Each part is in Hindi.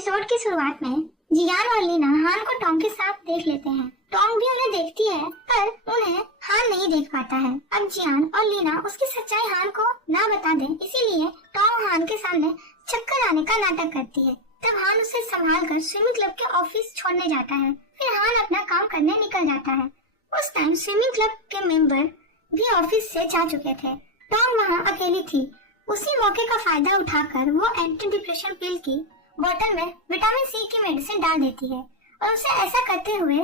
एपिसोड की शुरुआत में जियान और लीना हान को टॉम के साथ देख लेते हैं। टॉम भी उन्हें देखती है पर उन्हें हान नहीं देख पाता है। अब जियान और लीना उसकी सच्चाई हान को ना बता दें, इसीलिए टॉम हान के सामने चक्कर आने का नाटक करती है। तब हान उसे संभाल कर स्विमिंग क्लब के ऑफिस छोड़ने जाता है। फिर हान अपना काम करने निकल जाता है। उस टाइम स्विमिंग क्लब के मेंबर भी ऑफिस से जा चुके थे। टॉम वहाँ अकेली थी। उसी मौके का फायदा उठाकर वो एंटी डिप्रेशन पिल की बोतल में विटामिन सी की मेडिसिन डाल देती है और उसे ऐसा करते हुए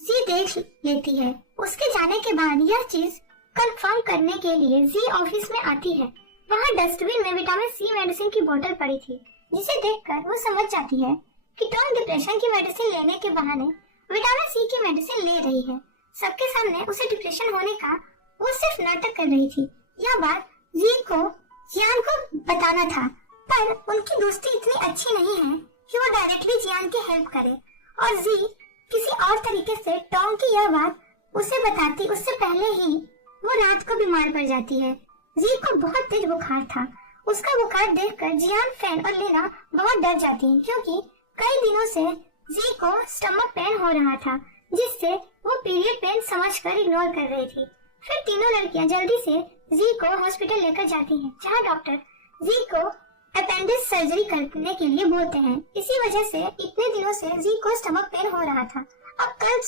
जी देख लेती है। उसके जाने के बाद यह चीज कंफर्म करने के लिए जी ऑफिस में आती है। वहाँ डस्टबिन में विटामिन सी मेडिसिन की बोतल पड़ी थी, जिसे देखकर वो समझ जाती है कि टॉम डिप्रेशन की मेडिसिन लेने के बहाने विटामिन सी की मेडिसिन ले रही है। सबके सामने उसे डिप्रेशन होने का वो सिर्फ नाटक कर रही थी। यह बात जी को जियान को बताना था, पर उनकी दोस्ती इतनी अच्छी नहीं है कि वो डायरेक्टली जियान की हेल्प करे और जी किसी और तरीके से टॉम की यह बात उसे बताती उससे पहले ही वो रात को बीमार पड़ जाती है। जी को बहुत तेज बुखार था। उसका बुखार देखकर जियान, फैन और लीना बहुत डर जाती हैं, क्योंकि कई दिनों से जी को स्टमक पेन हो रहा था, जिससे वो पीरियड पेन समझकर इग्नोर कर रही थी। फिर तीनों लड़कियां जल्दी से जी को हॉस्पिटल लेकर जाती हैं, जहां डॉक्टर जी को अपेंडिक्स सर्जरी करने के लिए बोलते हैं। इसी वजह से इतने दिनों से जी को स्टमक पेन हो रहा था। अब कल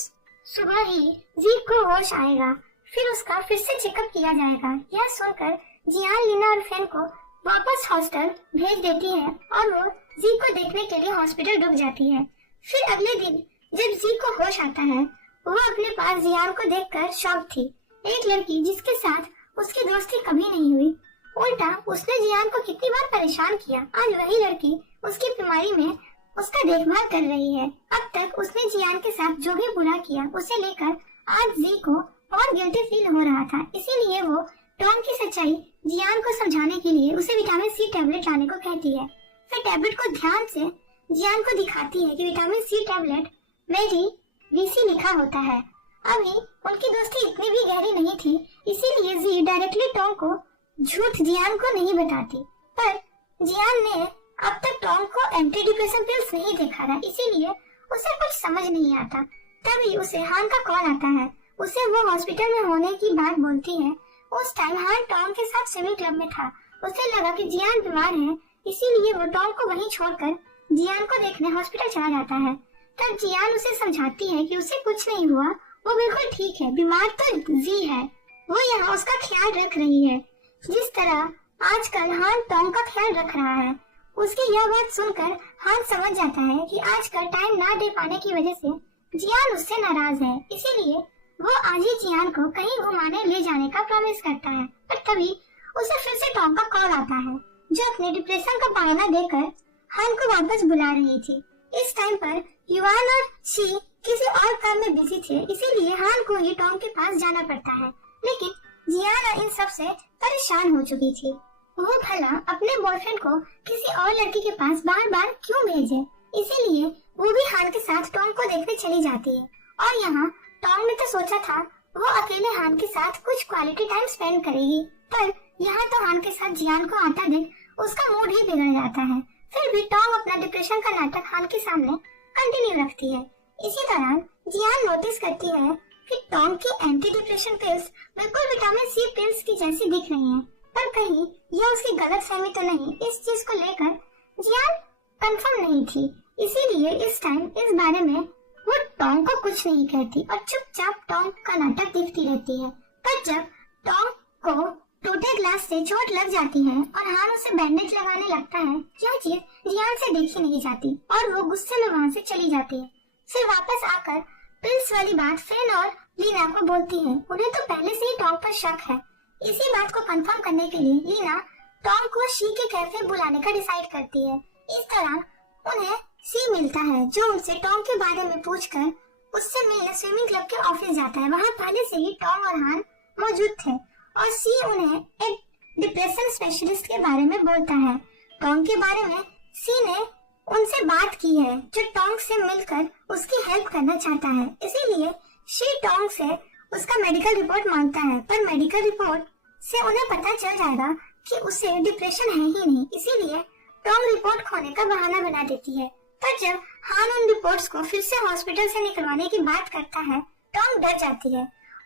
सुबह ही जी को होश आएगा, फिर उसका फिर से चेकअप किया जाएगा। यह सुनकर जियान, लीना और फैन को वापस हॉस्टल भेज देती है और वो जी को देखने के लिए हॉस्पिटल रुक जाती है। फिर अगले दिन जब जी को होश आता है, वो अपने पास जियान को देखकर शॉक थी। एक लड़की जिसके साथ उसकी दोस्ती कभी नहीं हुई, उल्टा उसने जियान को कितनी बार परेशान किया, आज वही लड़की उसकी बीमारी में उसका देखभाल कर रही है। अब तक उसने जियान के साथ जो भी बुरा किया उसे लेकर आज जी को बहुत गिल्टी फील हो रहा था। इसीलिए वो टॉम की सच्चाई जियान को समझाने के लिए उसे विटामिन सी टैबलेट लाने को कहती है। फिर टैबलेट को ध्यान से जियान को दिखाती है कि विटामिन सी टैबलेट में ही वीसी लिखा होता है। अभी उनकी दोस्ती इतनी भी गहरी नहीं थी, इसीलिए जी डायरेक्टली टॉम को झूठ जियान को नहीं बताती। पर जियान ने अब तक टॉम को एंटी डिप्रेशन पिल्स नहीं देखा था, इसीलिए उसे कुछ समझ नहीं आता। तभी उसे हान का कॉल आता है। उसे वो हॉस्पिटल में होने की बात बोलती है। उस टाइम हान टॉम के साथ स्विमिंग क्लब में था। उसे लगा कि जियान बीमार है, इसीलिए वो टॉम को वहीं छोड़कर जियान को देखने हॉस्पिटल चला जाता है। तब जियान उसे समझाती है कि उसे कुछ नहीं हुआ, वो बिल्कुल ठीक है, बीमार तो जी है, वो यहाँ उसका ख्याल रख रही है, जिस तरह आजकल हान टॉम का ख्याल रख रहा है। उसकी यह बात सुनकर हान समझ जाता है कि आजकल टाइम ना दे पाने की वजह से जियान उससे नाराज है, इसीलिए वो आज ही जियान को कहीं घुमाने ले जाने का प्रॉमिस करता है। पर तभी उसे फिर से टॉम का कॉल आता है, जो अपने डिप्रेशन का बहाना देकर हान को वापस बुला रही थी। इस टाइम पर युवान और शी किसी और काम में बिजी थे, इसीलिए हान को ही टॉम के पास जाना पड़ता है। लेकिन जियान इन सब से परेशान हो चुकी थी। वो भला अपने बॉयफ्रेंड को किसी और लड़की के पास बार बार क्यों भेजे, इसीलिए वो भी हान के साथ टॉम को देखने चली जाती है। और यहाँ टॉम ने तो सोचा था वो अकेले हान के साथ कुछ क्वालिटी टाइम स्पेंड करेगी, पर यहाँ तो हान के साथ जियान को आता देख उसका मूड ही बिगड़ जाता है। फिर भी टॉम अपना डिप्रेशन का नाटक हान के सामने कंटिन्यू रखती है। इसी दौरान जियान नोटिस करती है कि टॉम की एंटी डिप्रेशन पिल्स बिल्कुल विटामिन सी पिल्स की जैसी दिख रही हैं, पर कहीं यह उसकी गलतफहमी तो नहीं। इस चीज को लेकर जियान कंफर्म नहीं थी, इसीलिए इस टाइम इस बारे में वो टॉम को कुछ नहीं कहती और चुपचाप टॉम का नाटक देखती रहती है। पर जब टॉम को टूटे ग्लास से चोट लग जाती है और हान उसे बैंडेज लगाने लगता है, यह चीज जियान से देखी नहीं जाती और वो गुस्से में वहाँ से चली जाती है। फिर वापस आकर पिल्स वाली बात फैन और लीना को बोलती है। उन्हें तो पहले से ही टॉम पर शक है। इसी बात को कंफर्म करने के लिए लीना टॉम को शी के कैफे बुलाने का डिसाइड करती है। इस दौरान उन्हें सी मिलता है, जो उनसे टॉम के बारे में पूछकर उससे मिलने स्विमिंग क्लब के ऑफिस जाता है। वहाँ पहले से ही टॉम और हान मौजूद थे और सी उन्हें एक डिप्रेशन स्पेशलिस्ट के बारे में बोलता है। टॉम के बारे में सी ने उनसे बात की है, जो टॉम से मिलकर उसकी हेल्प करना चाहता है। इसीलिए शी टॉम से उसका मेडिकल रिपोर्ट मांगता है, पर मेडिकल रिपोर्ट से उन्हें पता चल जाएगा कि उसे डिप्रेशन है ही नहीं, इसीलिए टॉम रिपोर्ट खोने का बहाना बना देती है। पर जब हान उन रिपोर्ट्स को फिर से हॉस्पिटल से निकलवाने की बात करता है, टॉन्ग डर जाती है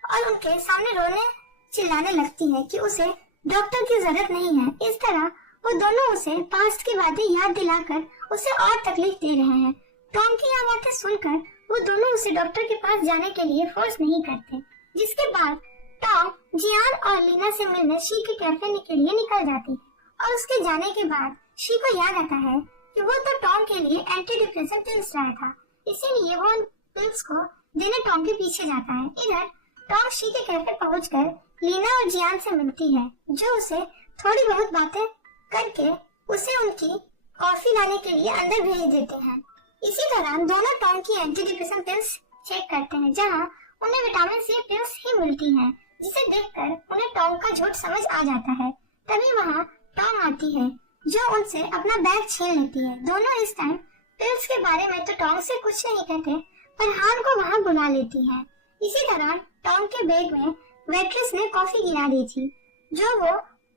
और उनके सामने रोने चिल्लाने लगती है कि उसे डॉक्टर की जरूरत नहीं है। इस तरह वो दोनों उसे पास्ट की बातें याद दिलाकर उसे और तकलीफ दे रहे हैं। टॉन्ग की यह बातें सुनकर वो दोनों उसे डॉक्टर के पास जाने के लिए फोर्स नहीं करते, जिसके बाद टॉन्ग जियान और लीना से मिलने शी के कैफे के लिए निकल जाती है और उसके जाने के बाद शी को याद आता है कि वो तो टॉन्ग के लिए एंटी डिप्रेशन पिल्स लाया था, इसीलिए वो उन पिल्स को देने टॉन्ग के पीछे जाता है। इधर टॉन्ग शी के कैफे पहुंचकर लीना और जियान से मिलती है, जो उसे थोड़ी बहुत बातें करके उसे उनकी कॉफी लाने के लिए अंदर भेज देते हैं। इसी दौरान दोनों टॉन्ग की एंटी डिप्रेशन पिल्स चेक करते हैं, जहां उन्हें विटामिन सी पिल्स ही मिलती हैं, जिसे देखकर उन्हें टॉन्ग का झूठ समझ आ जाता है। तभी वहां टॉन्ग आती है, जो उनसे अपना बैग छीन लेती है। दोनों इस टाइम पिल्स के बारे में तो टॉन्ग से कुछ नहीं कहते, पर हान को वहां बुला लेती है। इसी दौरान टॉन्ग के बैग में वेट्रेस ने कॉफी गिरा दी थी, जो वो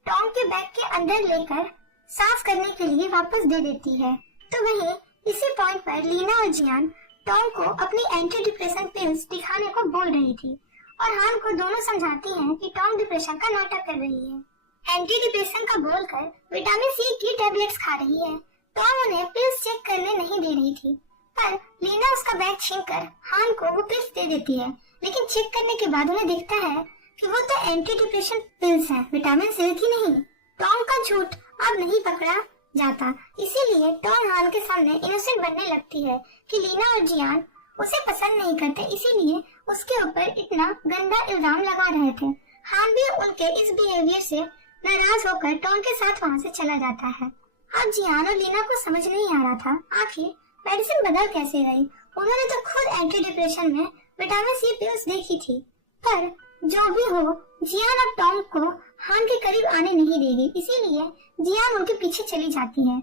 टॉन्ग के बैग के अंदर लेकर साफ करने के लिए वापस दे देती है। तो वहीं इसी पॉइंट पर लीना और जियान टॉन्ग को अपनी एंटी डिप्रेशन पिल्स दिखाने को बोल रही थी और हान को दोनों समझाती हैं कि टॉन्ग डिप्रेशन का नाटक कर रही है। एंटी डिप्रेशन का बोलकर विटामिन सी की टैबलेट्स खा रही है। टॉन्ग उन्हें पिल्स चेक करने नहीं दे रही थी, पर लीना उसका बैग छीनकर हान को वो पिल्स दे देती है, लेकिन चेक करने के बाद उन्हें दिखता है कि वो तो एंटी डिप्रेशन पिल्स है, विटामिन सी की नहीं। टॉन्ग का झूठ अब नहीं पकड़ा जाता, इसीलिए टॉन्ग हान के सामने इनोसेंट बनने लगती है कि लीना और जियान उसे पसंद नहीं करते, इसीलिए उसके ऊपर इतना गंदा इल्जाम लगा रहे थे। हान भी उनके इस बिहेवियर से नाराज होकर टॉन्ग के साथ वहां से चला जाता है। अब जियान और लीना को समझ नहीं आ रहा था आखिर मेडिसिन बदल कैसे गई। उन्होंने तो खुद एंटी डिप्रेशन में विटामिन सी पिल्स देखी थी, पर जो भी हो जियान अब टॉन्ग को हान के करीब आने नहीं देगी, इसीलिए जियान उनके पीछे चली जाती है।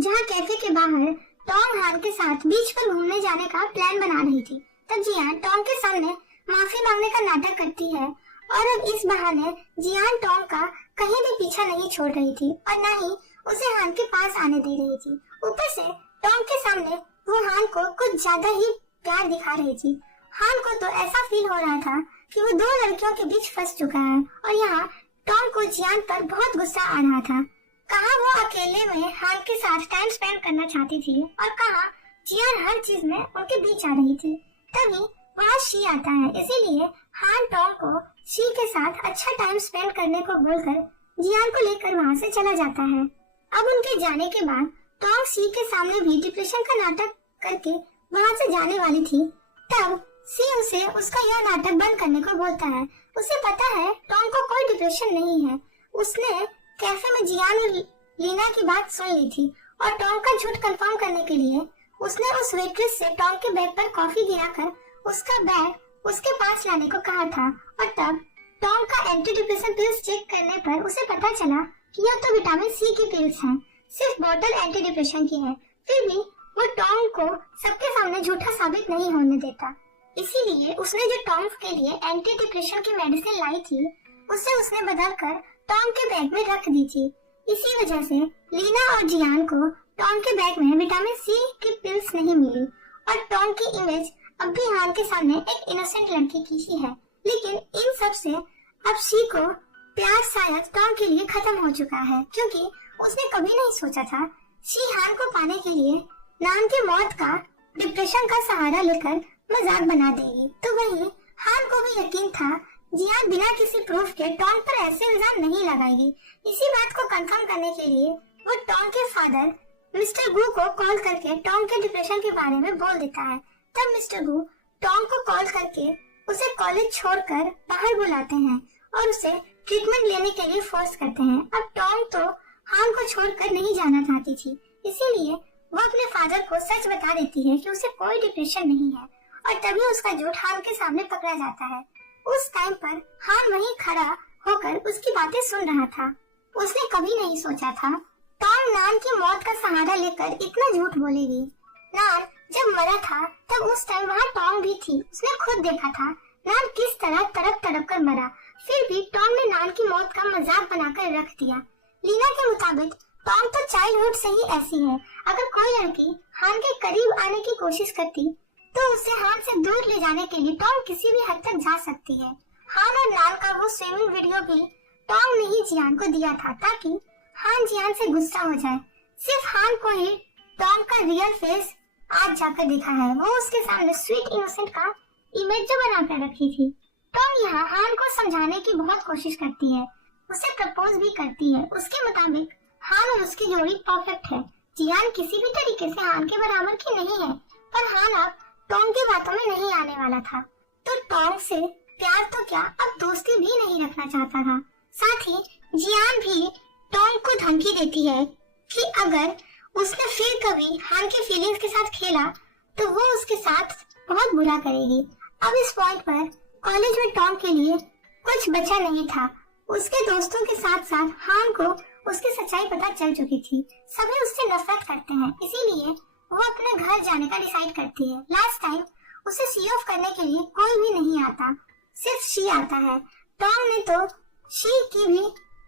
जहाँ कैफे के बाहर टॉन्ग हान के साथ बीच पर घूमने जाने का प्लान बना रही थी, तब जियान टॉन्ग के सामने माफी मांगने का नाटक करती है और अब इस बहाने जियान टॉन्ग का कहीं भी पीछा नहीं छोड़ रही थी और न ही उसे हान के पास आने दे रही थी। ऊपर से टॉन्ग के सामने वो हान को कुछ ज्यादा ही प्यार दिखा रही थी। हान को तो ऐसा फील हो रहा था कि वो दो लड़कियों के बीच फंस चुका है और यहाँ टॉम को जियान पर बहुत गुस्सा आ रहा था। कहाँ वो अकेले में हान के साथ टाइम स्पेंड करना चाहती थी और कहाँ जियान हर चीज में उनके बीच आ रही थी। तभी वहाँ शी आता है, इसीलिए हान टॉम को शी के साथ अच्छा टाइम स्पेंड करने को बोलकर जियान को लेकर वहाँ से चला जाता है। अब उनके जाने के बाद टॉम शी के सामने भी डिप्रेशन का नाटक करके वहाँ से जाने वाली थी, तब सी उसे उसका यह नाटक बंद करने को बोलता है। उसे पता है टॉम को कोई डिप्रेशन नहीं है। उसने कैफे में जियान और लीना की बात सुन ली थी और टॉम का झूठ कंफर्म करने के लिए उसने उस वेट्रेस से टॉम के बैग पर कॉफी गिराकर उसका बैग उसके पास लाने को कहा था और तब टॉम का एंटी डिप्रेशन पिल्स चेक करने पर उसे पता चला कि यह तो विटामिन सी की पिल्स हैं, सिर्फ बोतल एंटी डिप्रेशन की है। फिर भी वो टॉम को सबके सामने झूठा साबित नहीं होने देता, इसीलिए उसने जो टॉम के लिए एंटी डिप्रेशन की मेडिसिन लाई थी उसे उसने बदलकर टॉम के बैग में रख दी थी। इसी वजह से लीना और जियान को टॉम के बैग में विटामिन सी की पिल्स नहीं मिली और टॉम की इमेज अब भी हान के सामने एक इनोसेंट लड़की की ही है। लेकिन इन सब से अब शी को प्यार शायद टॉम के लिए खत्म हो चुका है, क्योंकि उसने कभी नहीं सोचा था शी हान को पाने के लिए नान की मौत का डिप्रेशन का सहारा लेकर मजाक बना देगी। तो वही हान को भी यकीन था जियान बिना किसी प्रूफ के टॉम पर ऐसे इल्जाम नहीं लगाएगी। इसी बात को कंफर्म करने के लिए वो टॉम के फादर मिस्टर गू को कॉल करके टॉम के डिप्रेशन के बारे में बोल देता है। तब मिस्टर गू टॉम को कॉल करके उसे कॉलेज छोड़कर बाहर बुलाते हैं और उसे ट्रीटमेंट लेने के लिए फोर्स करते हैं। अब टॉम तो हान को छोड़कर नहीं जाना चाहती थी, इसीलिए वो अपने फादर को सच बता देती है कि उसे कोई डिप्रेशन नहीं है और तभी उसका झूठ हान के सामने पकड़ा जाता है। उस टाइम पर हान वहीं खड़ा होकर उसकी बातें सुन रहा था। उसने कभी नहीं सोचा था टॉम नान की मौत का सहारा लेकर इतना झूठ बोलेगी। नान जब मरा था तब उस टाइम वहाँ टॉम भी थी। उसने खुद देखा था नान किस तरह तड़प तड़प कर मरा, फिर भी टॉम ने नान की मौत का मजाक बनाकर रख दिया। लीना के मुताबिक टोंग तो चाइल्डहुड से ही ऐसी है। अगर कोई लड़की हान के करीब आने की कोशिश करती तो उसे हान से दूर ले जाने के लिए टोंग किसी भी हद तक जा सकती है। हान और नान का वो स्विमिंग वीडियो भी टोंग ने ही जियान को दिया था ताकि हान जियान से गुस्सा हो जाए। सिर्फ हान को ही टोंग का रियल फेस आज जाकर दिखा है। वो उसके सामने स्वीट इनोसेंट का इमेज जो बना कर रखी थी। टोंग यहाँ हान को समझाने की बहुत कोशिश करती है, उसे प्रपोज भी करती है। उसके मुताबिक हान और उसकी जोड़ी परफेक्ट है। जियान किसी भी तरीके से हान के बराबर की नहीं है, पर हान अब टोंग की बातों में नहीं आने वाला था। तो टोंग से प्यार तो क्या, अब दोस्ती भी नहीं रखना चाहता था। साथ ही जियान भी टोंग को धमकी देती है कि अगर उसने फिर कभी हान के फीलिंग्स के साथ खेला तो वो उसके साथ बहुत बुरा करेगी। अब इस पॉइंट पर कॉलेज में टोंग के लिए कुछ बचा नहीं था। उसके दोस्तों के साथ साथ हान को उसकी सच्चाई पता चल चुकी थी। सभी उससे नफरत करते हैं, इसीलिए वो अपने घर जाने का डिसाइड करती है। लास्ट टाइम उसे सी ऑफ करने के लिए कोई भी नहीं आता, सिर्फ शी आता है। टोंग ने तो शी की भी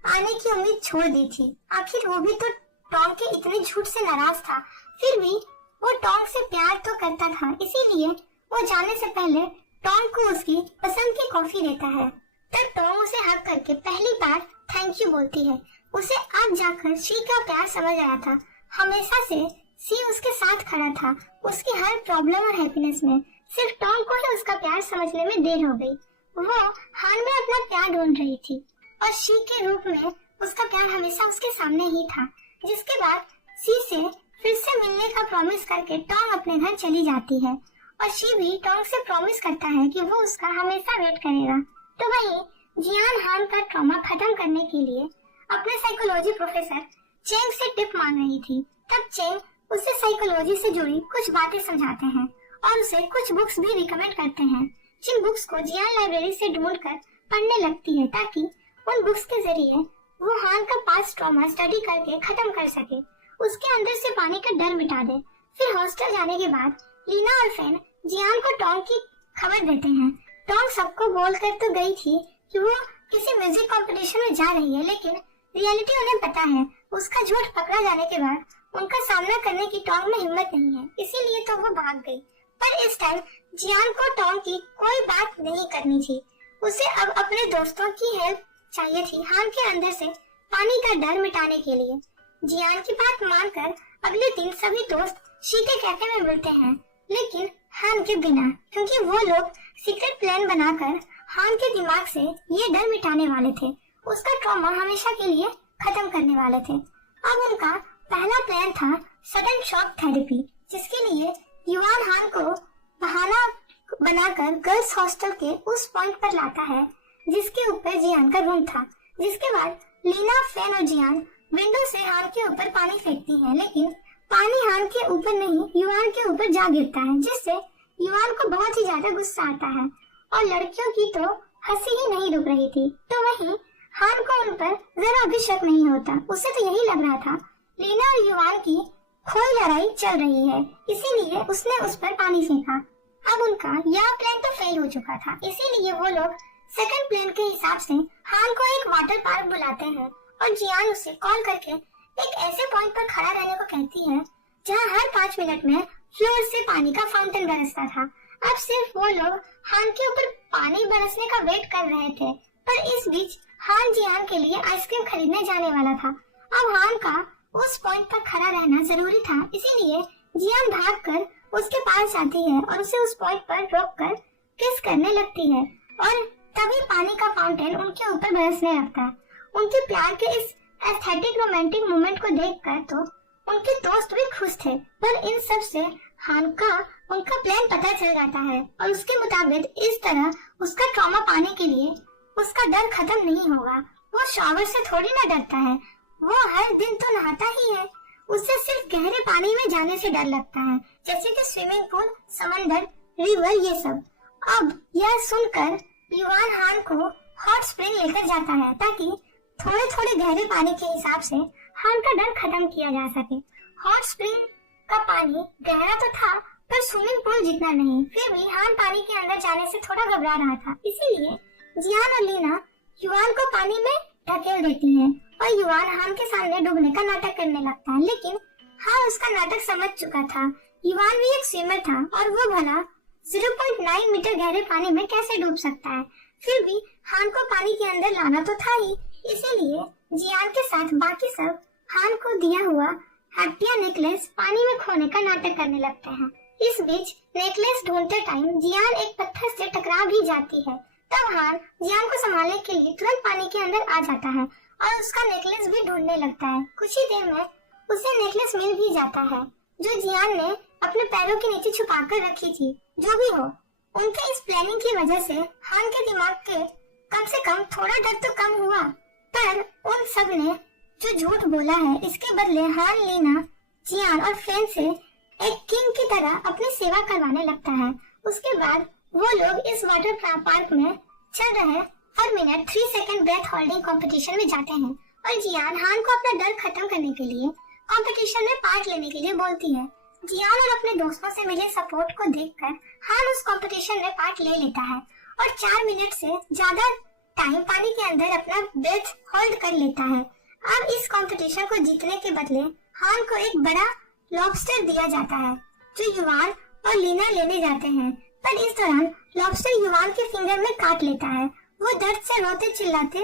आने की उम्मीद छोड़ दी थी। आखिर वो भी तो टोंग के इतने झूठ से नाराज था, फिर भी वो टोंग से प्यार तो करता था। इसीलिए वो जाने से पहले टोंग को उसकी पसंद की कॉफी देता है। तब टोंग उसे हग करके पहली बार थैंक यू बोलती है। उसे अब जाकर शी का प्यार समझ आया था। हमेशा से सी उसके साथ खड़ा था, उसकी हर प्रॉब्लम और हैप्पीनेस में। सिर्फ टोंग को ही उसका प्यार समझने में देर हो गई। वो हान में अपना प्यार ढूंढ रही थी और शी के रूप में उसका प्यार हमेशा उसके सामने ही था। जिसके बाद सी से फिर से मिलने का प्रॉमिस करके टोंग अपने घर चली जाती है और शी भी टोंग से प्रॉमिस करता है कि वो उसका हमेशा वेट करेगा। तो वहीं जियान हान का ट्रॉमा खत्म करने के लिए अपने साइकोलॉजी प्रोफेसर चेंग से टिप मांग रही थी। तब चेंग उसे साइकोलॉजी से जुड़ी कुछ बातें समझाते हैं और उसे कुछ बुक्स भी रिकमेंड करते हैं, जिन बुक्स को जियान लाइब्रेरी से ढूंढकर पढ़ने लगती है ताकि उन बुक्स के जरिए वो हान का पास्ट ट्रॉमा स्टडी करके खत्म कर सके, उसके अंदर से पानी का डर मिटा दे। फिर हॉस्टल जाने के बाद लीना और फैन जियान को टोंग की खबर देते हैं। टोंग सबको बोलकर तो गई थी कि वो किसी म्यूजिक कंपटीशन में जा रही है, लेकिन रियलिटी उन्हें पता है। उसका झूठ पकड़ा जाने के बाद उनका सामना करने की टोंग में हिम्मत नहीं है, इसीलिए तो वो भाग गई। पर इस टाइम जियान को टोंग की कोई बात नहीं करनी थी। उसे अब अपने दोस्तों की हेल्प चाहिए थी हान के अंदर से पानी का डर मिटाने के लिए। जियान की बात मानकर अगले दिन सभी दोस्त शी के कैफे में मिलते हैं, लेकिन हान के बिना, क्योंकि वो लोग सीक्रेट प्लान बनाकर हान के दिमाग से ये डर मिटाने वाले थे, उसका ट्रॉमा हमेशा के लिए खत्म करने वाले थे। अब उनका पहला प्लान था सडन शॉक थेरेपी, जिसके लिए युवान हान को बहाना बनाकर गर्ल्स हॉस्टल के उस पॉइंट पर लाता है जिसके ऊपर जियान का रूम था। जिसके बाद लीना, फैन और जियान विंडो से हान के ऊपर पानी फेंकती हैं, लेकिन पानी हान के ऊपर नहीं युवान के ऊपर जा गिरता है, जिससे युवान को बहुत ही ज्यादा गुस्सा आता है और लड़कियों की तो हंसी ही नहीं रुक रही थी। तो वहीं हान को उन पर जरा भी शक नहीं होता। उसे तो यही लग रहा था लीना और युवान की कोई लड़ाई चल रही है, इसीलिए उसने उस पर पानी फेंका। अब उनका यह प्लान तो फेल हो चुका था, इसीलिए वो लोग सेकंड प्लान के हिसाब से हान को एक वाटर पार्क बुलाते हैं और जियान उसे कॉल करके एक ऐसे पॉइंट पर खड़ा रहने को कहती है जहां हर 5 मिनट में फ्लोर से पानी का फाउंटेन बरसता था। अब सिर्फ वो लोग हान के ऊपर पानी बरसने का वेट कर रहे थे, पर इस बीच हान जियान के लिए आइसक्रीम खरीदने जाने वाला था। अब हान का उस पॉइंट पर खड़ा रहना जरूरी था, इसीलिए जियान भागकर उसके पास जाती है और उसे उस पॉइंट पर रोककर किस करने लगती है और तभी पानी का फाउंटेन उनके ऊपर बरसने लगता है। उनके प्यार के इस एस्थेटिक रोमांटिक मोमेंट को देखकर तो उनके दोस्त भी खुश थे, पर इन सब से हान का उनका प्लान पता चल जाता है और उसके मुताबिक इस तरह उसका ट्रॉमा पाने के लिए उसका डर खत्म नहीं होगा। वो शावर से थोड़ी ना डरता है, वो हर दिन तो नहाता ही है। उसे सिर्फ गहरे पानी में जाने से डर लगता है, जैसे कि स्विमिंग पूल, समंदर, रिवर, ये सब। अब यह सुनकर युवान हान को हॉट स्प्रिंग लेकर जाता है ताकि थोड़े थोड़े गहरे पानी के हिसाब से हान का डर खत्म किया जा सके। हॉट स्प्रिंग का पानी गहरा तो था, पर स्विमिंग पूल जितना नहीं। फिर भी हान पानी के अंदर जाने से थोड़ा घबरा रहा था, इसीलिए जियान और लीना युवान को पानी में ढकेल देती हैं और युवान हान के सामने डूबने का नाटक करने लगता है, लेकिन हान उसका नाटक समझ चुका था। युवान भी एक स्विमर था और वो भला 0.9 मीटर गहरे पानी में कैसे डूब सकता है। फिर भी हान को पानी के अंदर लाना तो था ही, इसीलिए जियान के साथ बाकी सब हान को दिया हुआ हैप्पिया नेकलेस पानी में खोने का नाटक करने लगते हैं। इस बीच नेकलेस ढूंढते टाइम जियान एक पत्थर से टकरा भी जाती है। तब हान जियान को संभालने के लिए तुरंत पानी के अंदर आ जाता है और उसका नेकलेस भी ढूंढने लगता है। कुछ ही देर में उसे नेकलेस मिल भी जाता है जो जियान ने अपने पैरों के नीचे छुपा कर रखी थी। जो भी हो, उनके इस प्लानिंग की वजह से हान के दिमाग के कम से कम थोड़ा डर तो कम हुआ, पर उन सब ने जो झूठ बोला है इसके बदले हान लीना, जियान और फ्रेंड से एक किंग की तरह अपनी सेवा करवाने लगता है। उसके बाद वो लोग इस वाटर पार्क में चल रहे हर minute 3 second breath holding competition में जाते हैं और जियान हान को अपना डर खत्म करने के लिए कंपटीशन में पार्ट लेने के लिए बोलती है। जियान और अपने दोस्तों से मिले सपोर्ट को देखकर हान उस कंपटीशन में पार्ट ले लेता है और 4 मिनट से ज्यादा टाइम पानी के अंदर अपना ब्रेथ होल्ड कर लेता है। अब इस कंपटीशन को जीतने के बदले हान को एक बड़ा लॉबस्टर दिया जाता है जो युवान और लीना लेने जाते हैं, पर इस दौरान लॉबस्टर युवान के फिंगर में काट लेता है। वो दर्द से रोते चिल्लाते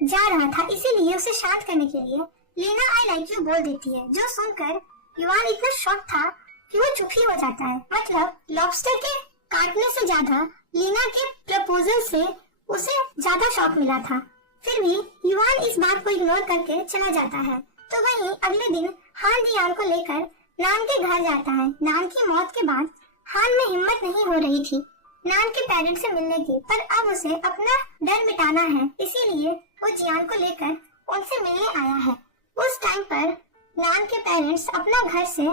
जा रहा था, इसीलिए उसे शांत करने के लिए लीना आई लाइक यू बोल देती है, जो सुनकर युवान इतना शॉक था कि वो चुप ही हो जाता है। मतलब लॉबस्टर के काटने से ज्यादा लीना के प्रपोजल से उसे ज्यादा शॉक मिला था। फिर भी युवान इस बात को इग्नोर करके चला जाता है। तो वहीं अगले दिन हान जियान को लेकर नान के घर जाता है। नान की मौत के बाद हान में हिम्मत नहीं हो रही थी नान के पेरेंट्स से मिलने की, पर अब उसे अपना डर मिटाना है, इसीलिए वो जियान को लेकर उनसे मिलने आया है। उस टाइम पर नान के पेरेंट्स अपना घर से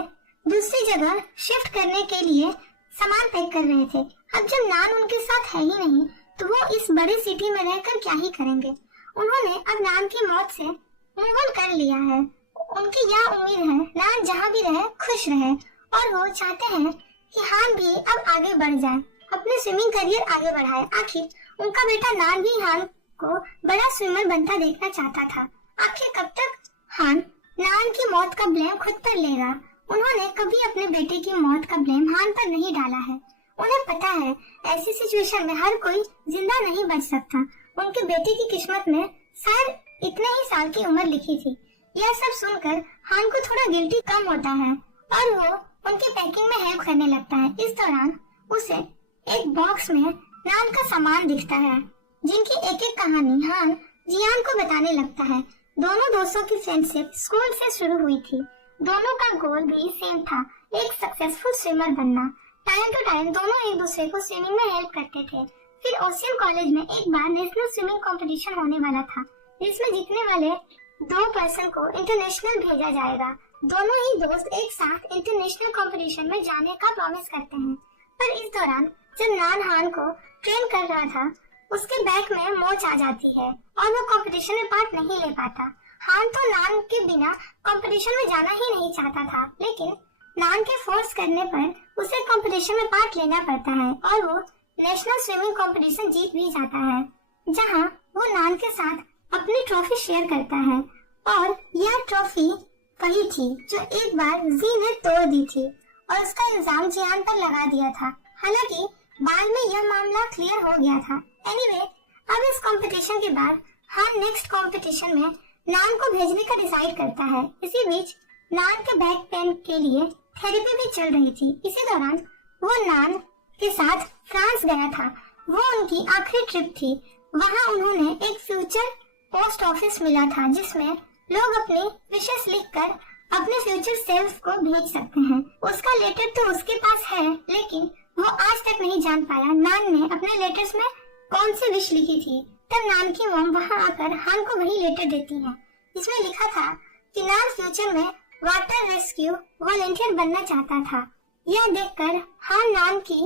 दूसरी जगह शिफ्ट करने के लिए सामान पैक कर रहे थे। अब जब नान उनके साथ है ही नहीं तो वो इस बड़ी सिटी में रहकर क्या ही करेंगे। उन्होंने अब नान की मौत से मूव ऑन कर लिया है। उनकी यह उम्मीद है नान जहाँ भी रहे खुश रहे, और वो चाहते हैं कि हान भी अब आगे बढ़ जाए, अपने स्विमिंग करियर आगे बढ़ाए। आखिर उनका बेटा नान भी हान को बड़ा स्विमर बनता देखना चाहता था। आखिर कब तक हान नान की मौत का ब्लेम खुद पर लेगा। उन्होंने कभी अपने बेटे की मौत का ब्लेम हान पर नहीं डाला है। उन्हें पता है ऐसी सिचुएशन में हर कोई जिंदा नहीं बच सकता। उनके बेटे की किस्मत में शायद इतने ही साल की उम्र लिखी थी। यह सब सुनकर हान को थोड़ा गिल्टी कम होता है और वो उनकी पैकिंग में हेल्प करने लगता है। इस दौरान उसे एक बॉक्स में नान का सामान दिखता है जिनकी एक एक कहानी हान जियान को बताने लगता है। दोनों दोस्तों की फ्रेंडशिप स्कूल से शुरू हुई थी। दोनों का गोल भी सेम था, एक सक्सेसफुल स्विमर बनना। टाइम टू टाइम दोनों एक दूसरे को स्विमिंग में हेल्प करते थे। फिर ओशियन कॉलेज में एक बार नेशनल स्विमिंग कंपटीशन होने वाला था, जिसमें जीतने वाले 2 पर्सन को इंटरनेशनल भेजा जाएगा। दोनों ही दोस्त एक साथ इंटरनेशनल कंपटीशन में जाने का प्रॉमिस करते हैं, पर इस दौरान जब नान हान को ट्रेन कर रहा था उसके बैक में मोच आ जाती है और वो कंपटीशन में पार्ट नहीं ले पाता। हान तो नान के बिना कंपटीशन में जाना ही नहीं चाहता था, लेकिन नान के फोर्स करने पर उसे कंपटीशन में पार्ट लेना पड़ता है और वो नेशनल स्विमिंग कंपटीशन जीत भी जाता है, जहां वो नान के साथ अपनी ट्रॉफी शेयर करता है। और यह ट्रॉफी वही थी जो एक बार जी ने तोड़ दी थी और उसका इल्जाम जियान पर लगा दिया था। हालांकि बाद में यह मामला क्लियर हो गया था। एनीवे, अब इस कंपटीशन के बाद हान नेक्स्ट कंपटीशन में नान को भेजने का डिसाइड करता है। इसी बीच नान के बैक पेन के लिए थेरेपी भी चल रही थी। इसी दौरान वो नान के साथ फ्रांस गया था। वो उनकी आखिरी ट्रिप थी। वहाँ उन्होंने एक फ्यूचर पोस्ट ऑफिस मिला था जिसमें लोग अपनी विशेष लिखकर अपने फ्यूचर सेल्फ को भेज सकते हैं। उसका लेटर तो उसके पास है, लेकिन वो आज तक नहीं जान पाया नान ने अपने लेटर्स में कौन सी विश लिखी थी। तब नान की मॉम वहाँ आकर हान को वही लेटर देती है जिसमें लिखा था कि नान फ्यूचर में वाटर रेस्क्यू वॉलंटियर बनना चाहता था। यह देखकर हान नान की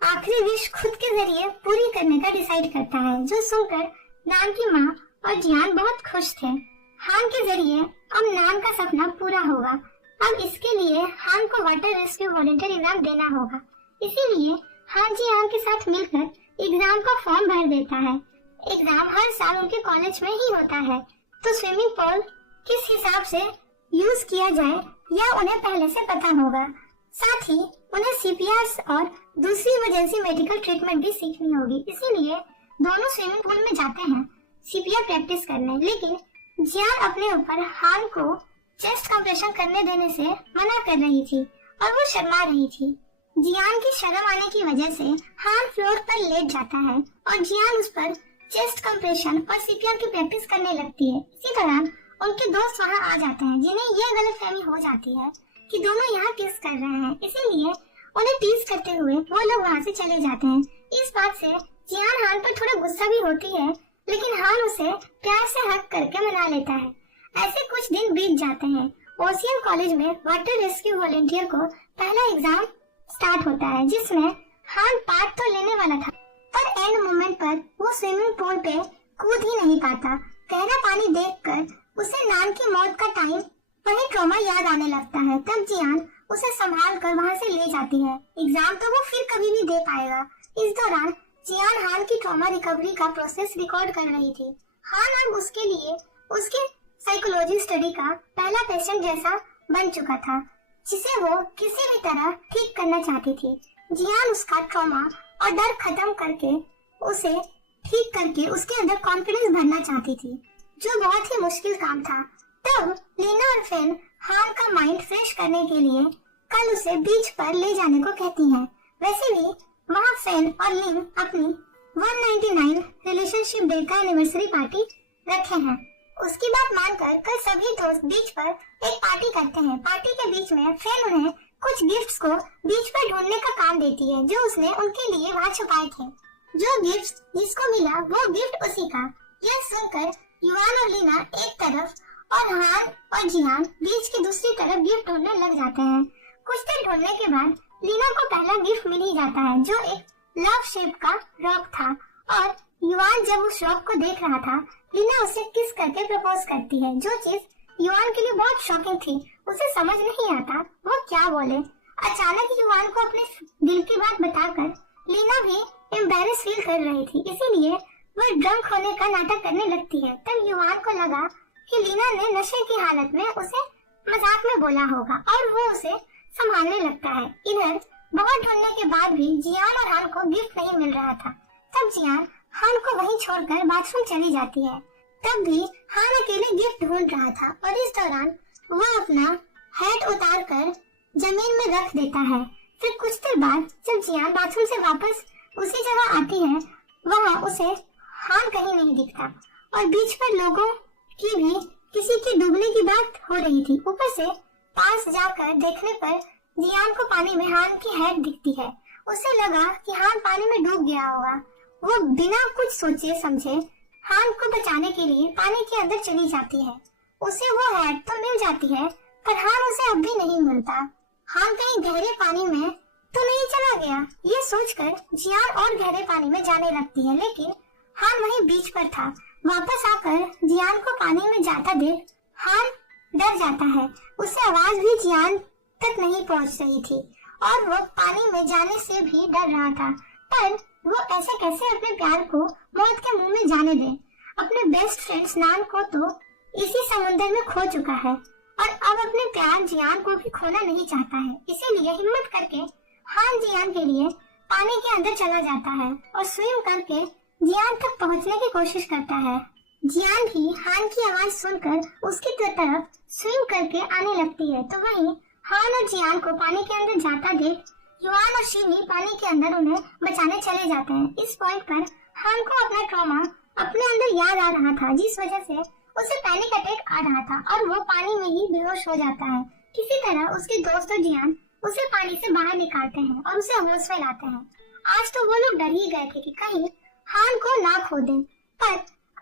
आखिरी विश खुद के जरिए पूरी करने का डिसाइड करता है, जो सुनकर नान की माँ और जियान बहुत खुश थे। हान के जरिए अब नान का सपना पूरा होगा। अब इसके लिए हान को वाटर रेस्क्यू वॉलंटियर इनाम देना होगा। इसीलिए हान जियान के साथ मिलकर एग्जाम का फॉर्म भर देता है। एग्जाम हर साल उनके कॉलेज में ही होता है, तो स्विमिंग पूल किस हिसाब से यूज किया जाए यह उन्हें पहले से पता होगा। साथ ही उन्हें सीपीआर और दूसरी इमरजेंसी मेडिकल ट्रीटमेंट भी सीखनी होगी। इसीलिए दोनों स्विमिंग पूल में जाते हैं सीपीआर प्रैक्टिस करने। लेकिन जियान अपने ऊपर हान को चेस्ट कंप्रेशन करने देने से मना कर रही थी और वो शर्मा रही थी। जियान की शर्म आने की वजह से हान फ्लोर पर लेट जाता है और जियान उस पर चेस्ट कंप्रेशन और सीपीआर की प्रैक्टिस करने लगती है। इसी दौरान उनके दोस्त वहां आ जाते हैं, जिन्हें यह गलतफहमी हो जाती है कि दोनों यहाँ किस कर रहे हैं। इसीलिए उन्हें टीज करते हुए वो लोग वहाँ से चले जाते हैं। इस बात से जियान हान पर थोड़ा गुस्सा भी होती है, लेकिन हान उसे प्यार से हक करके मना लेता है। ऐसे कुछ दिन बीत जाते हैं। ओशियन कॉलेज में वाटर रेस्क्यू वॉलंटियर को पहला एग्जाम स्टार्ट होता है, जिसमें हान पार्ट तो लेने वाला था, पर एंड मोमेंट पर वो स्विमिंग पूल पे कूद ही नहीं पाता। गहरा पानी देखकर उसे नान की मौत का टाइम वही ट्रॉमा याद आने लगता है। तब जियान उसे संभाल कर वहाँ से ले जाती है। एग्जाम तो वो फिर कभी भी दे पाएगा। इस दौरान जियान हान की ट्रॉमा रिकवरी का प्रोसेस रिकॉर्ड कर रही थी। हान अब उसके लिए उसके साइकोलॉजी स्टडी का पहला पेशेंट जैसा बन चुका था, जिसे वो किसी भी तरह ठीक करना चाहती थी। जियान उसका ट्रॉमा और डर खत्म करके उसे ठीक करके उसके अंदर कॉन्फिडेंस भरना चाहती थी, जो बहुत ही मुश्किल काम था। तब लीना और फेन हान का माइंड फ्रेश करने के लिए कल उसे बीच पर ले जाने को कहती हैं। वैसे भी वहाँ फेन और लिन अपनी 199 रिलेशनशिप डे का एनिवर्सरी पार्टी रखे हैं। उसकी बात मानकर कल सभी दोस्त बीच पर एक पार्टी करते हैं। पार्टी के बीच में फेन उन्हें कुछ गिफ्ट्स को बीच पर ढूंढने का काम देती है, जो उसने उनके लिए वहाँ छुपाए थे। जो गिफ्ट जिसको मिला वो गिफ्ट उसी का। यह सुनकर युवान और लीना एक तरफ और हान और जियान बीच की दूसरी तरफ गिफ्ट ढूंढने लग जाते हैं। कुछ देर ढूंढने के बाद लीना को पहला गिफ्ट मिल ही जाता है, जो एक लव शेप का रॉक था। और युवान जब उस रॉक को देख रहा था, लीना उसे किस करके प्रपोज करती है, जो चीज युवान के लिए बहुत शॉकिंग थी। उसे समझ नहीं आता वो क्या बोले। अचानक युवान को अपने दिल की बात बताकर लीना भी एम्बैरेस फील कर रही थी, इसीलिए वह ड्रंक होने का नाटक करने लगती है। तब युवान को लगा कि लीना ने नशे की हालत में उसे मजाक में बोला होगा और वो उसे संभालने लगता है। इधर बहुत ढूंढने के बाद भी जियान और हान को गिफ्ट नहीं मिल रहा था। तब जियान हान को वहीं छोड़कर बाथरूम चली जाती है। तब भी हान अकेले गिफ्ट ढूंढ रहा था और इस दौरान वह अपना हैट उतार कर जमीन में रख देता है। फिर कुछ देर बाद जब जियान बाथरूम से वापस उसी जगह आती है, वहाँ उसे हान कहीं नहीं दिखता और बीच पर लोगों की भी किसी की डूबने की बात हो रही थी। ऊपर से पास जाकर देखने पर जियान को पानी में हान की हेड दिखती है। उसे लगा कि हान पानी में डूब गया होगा। वो बिना कुछ सोचे समझे हान को बचाने के लिए पानी के अंदर चली जाती है। उसे वो हेड तो मिल जाती है, पर हान उसे अब भी नहीं मिलता। हान कहीं गहरे पानी में तो नहीं चला गया, ये सोचकर जियान और गहरे पानी में जाने लगती है, लेकिन हान वहीं बीच पर था। वापस आकर जियान को पानी में जाता देख हान डर जाता है। उससे आवाज भी जियान तक नहीं पहुंच रही थी और वो पानी में जाने से भी डर रहा था। पर वो ऐसे कैसे अपने प्यार को मौत के मुंह में जाने दे। अपने बेस्ट फ्रेंड नान को तो इसी समुद्र में खो चुका है और अब अपने प्यार जियान को भी खोना नहीं चाहता है। इसीलिए हिम्मत करके हान जियान के लिए पानी के अंदर चला जाता है और स्विम करके जियान तक पहुंचने की कोशिश करता है। जियान भी हान की आवाज सुनकर उसकी तरफ स्विम करके आने लगती है। तो वहीं हान और जियान को पानी के अंदर जाता देख युवान और शिमी पानी के अंदर उन्हें बचाने चले जाते हैं। इस पॉइंट पर हान को अपना ट्रॉमा अपने अंदर याद आ रहा था, जिस वजह से उसे पैनिक अटैक आ रहा था और वो पानी में ही बेहोश हो जाता है। किसी तरह उसके दोस्त और जियान उसे पानी से बाहर निकालते हैं और उसे होश में लाते हैं। आज तो वो लोग डर ही गए थे कि कहीं हान को ना खो दें, पर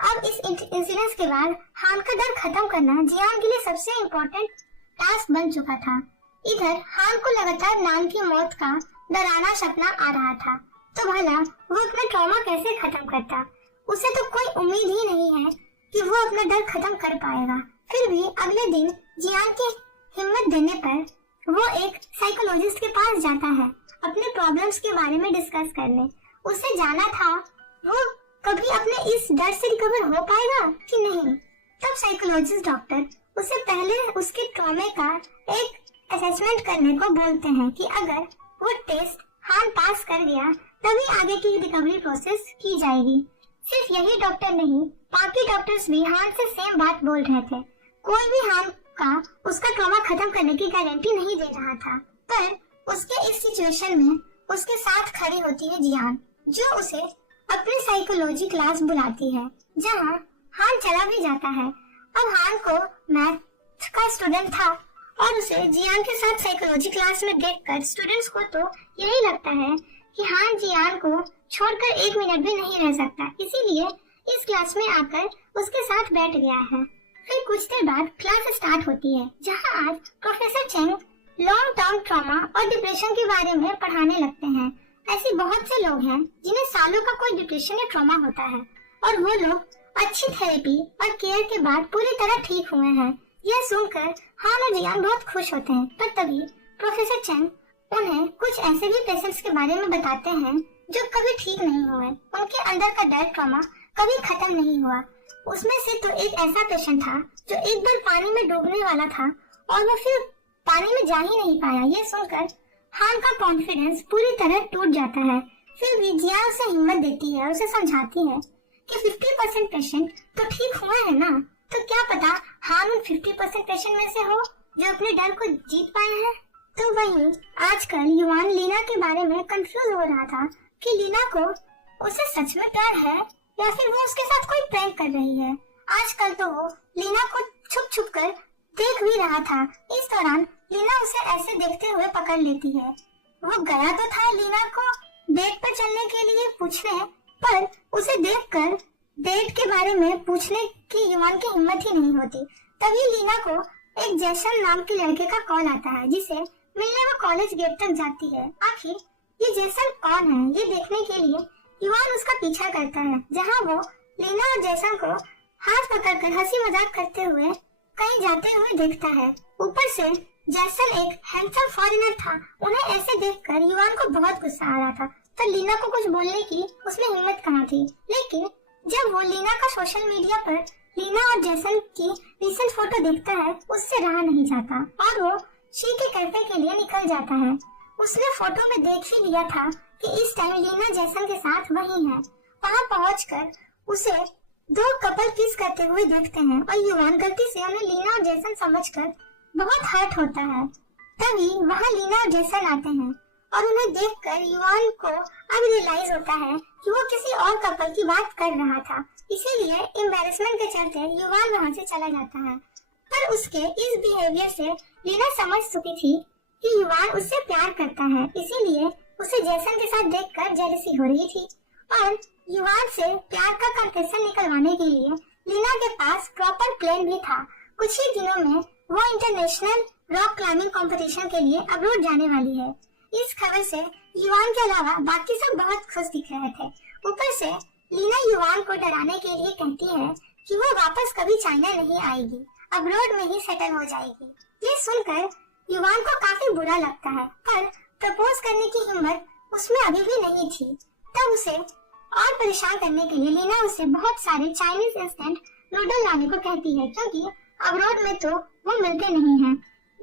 अब इस इंसिडेंस के बाद हान का डर खत्म करना जियान के लिए सबसे इम्पोर्टेंट टास्क बन चुका था। इधर हान को लगातार नान की मौत का डरावना सपना आ रहा था, तो भला वो अपना ट्रॉमा कैसे खत्म करता। उसे तो कोई उम्मीद ही नहीं है कि वो अपना डर खत्म कर पाएगा। फिर भी अगले दिन जियान की हिम्मत देने पर वो एक साइकोलॉजिस्ट के पास जाता है अपने प्रॉब्लम्स के बारे में डिस्कस करने। उसे जाना था वो कभी अपने इस डर से रिकवर हो पाएगा कि नहीं। तब साइकोलॉजिस्ट डॉक्टर उसे पहले उसके ट्रॉमे का एक असेसमेंट करने को बोलते हैं कि अगर वो टेस्ट हान पास कर गया तभी आगे की रिकवरी प्रोसेस की जाएगी। सिर्फ यही डॉक्टर नहीं, बाकी डॉक्टर्स भी हान से सेम बात बोल रहे थे। कोई भी हान का उसका ट्रॉमा खत्म करने की गारंटी नहीं दे रहा था, पर उसके इस सिचुएशन में उसके साथ खड़ी होती है जियान, जो उसे अपनी साइकोलॉजी क्लास बुलाती है, जहां हान चला भी जाता है। अब हान को मैथ का स्टूडेंट था और उसे जियान के साथ साइकोलॉजी क्लास में देखकर स्टूडेंट्स को तो यही लगता है कि हान जियान को छोड़कर 1 मिनट भी नहीं रह सकता, इसीलिए इस क्लास में आकर उसके साथ बैठ गया है। फिर कुछ देर बाद क्लास स्टार्ट होती है, जहां आज professor Cheng long term trauma और डिप्रेशन के बारे में पढ़ाने लगते हैं। ऐसे बहुत से लोग हैं जिन्हें सालों का कोई डिप्रेशन या ट्रॉमा होता है और वो लोग अच्छी थेरेपी और केयर के बाद पूरी तरह ठीक हुए हैं। यह सुनकर हान और जियान बहुत खुश होते हैं, पर तभी प्रोफेसर चेंग उन्हें कुछ ऐसे भी पेशेंट्स के बारे में बताते हैं जो कभी ठीक नहीं हुए। उनके अंदर का डर ट्रॉमा कभी खत्म नहीं हुआ। उसमें से तो एक ऐसा पेशेंट था जो एक बार पानी में डूबने वाला था और वो फिर पानी में जा ही नहीं पाया। ये सुनकर हान का कॉन्फिडेंस पूरी तरह टूट जाता है। फिर भी जियान उसे हिम्मत देती है, उसे समझाती है कि 50% पेशेंट तो ठीक हुए हैं ना, तो क्या पता हान उन 50% पेशेंट में से हो जो अपने डर को जीत पाए हैं। तो वहीं आजकल युवान लीना के बारे में कंफ्यूज हो रहा था कि लीना को उसे सच में प्यार है या फिर वो उसके साथ कोई प्रैंक कर रही है। आजकल तो वो लीना को छुप छुप कर देख भी रहा था। इस दौरान लीना उसे ऐसे देखते हुए पकड़ लेती है। वो गया तो था लीना को डेट पर चलने के लिए पूछने, पर उसे देखकर डेट के बारे में पूछने की युवान की हिम्मत ही नहीं होती। तभी लीना को एक जैसन नाम के लड़के का कॉल आता है, जिसे मिलने वो कॉलेज गेट तक जाती है। आखिर ये जैसन कौन है, ये देखने के लिए युवान उसका पीछा करता है, जहां वो लीना और जैसन को हाथ पकड़कर हंसी मजाक करते हुए कहीं जाते हुए देखता है। ऊपर से जैसन एक हैंडसम फॉरेनर था। उन्हें ऐसे देखकर युवान को बहुत गुस्सा आ रहा था, तो लीना को कुछ बोलने की उसमें हिम्मत कहाँ थी। लेकिन जब वो लीना का सोशल मीडिया पर लीना और जैसन की रिसेंट फोटो देखता है, उससे रहा नहीं जाता और वो शी के कैफे के लिए निकल जाता है। उसने फोटो में देख ही लिया था कि इस टाइम लीना जैसन के साथ वही है। वहाँ पहुंचकर उसे 2 कपल किस करते हुए देखते हैं और युवान गलती से उन्हें लीना और जैसन समझकर बहुत हर्ट होता है। तभी वहाँ लीना और जैसन आते हैं और उन्हें देखकर युवान को अब रियलाइज होता है कि वो किसी और कपल की बात कर रहा था। इसीलिए एम्बैरेसमेंट के चलते युवान वहाँ से चला जाता है। पर उसके इस बिहेवियर से लीना समझ चुकी थी कि युवान उससे प्यार करता है, इसीलिए उसे जैसन के साथ देखकर जेलसी हो रही थी। और युवान से प्यार का कन्फेशन निकलवाने के लिए लीना के पास प्रॉपर प्लान भी था। कुछ ही दिनों में वो इंटरनेशनल रॉक क्लाइंबिंग कंपटीशन के लिए अब्रॉड जाने वाली है। इस खबर से युवान के अलावा बाकी सब बहुत खुश दिख रहे थे। ऊपर से लीना युवान को डराने के लिए कहती है कि वो वापस कभी चाइना नहीं आएगी, अब्रॉड में ही सेटल हो जाएगी। ये सुनकर युवान को काफी बुरा लगता है, पर प्रपोज करने की हिम्मत उसमें अभी भी नहीं थी। तब उसे और परेशान करने के लिए लीना उसे बहुत सारे चाइनीज इंस्टेंट नूडल लाने को कहती है, क्योंकि अब्रॉड में तो वो मिलते नहीं हैं।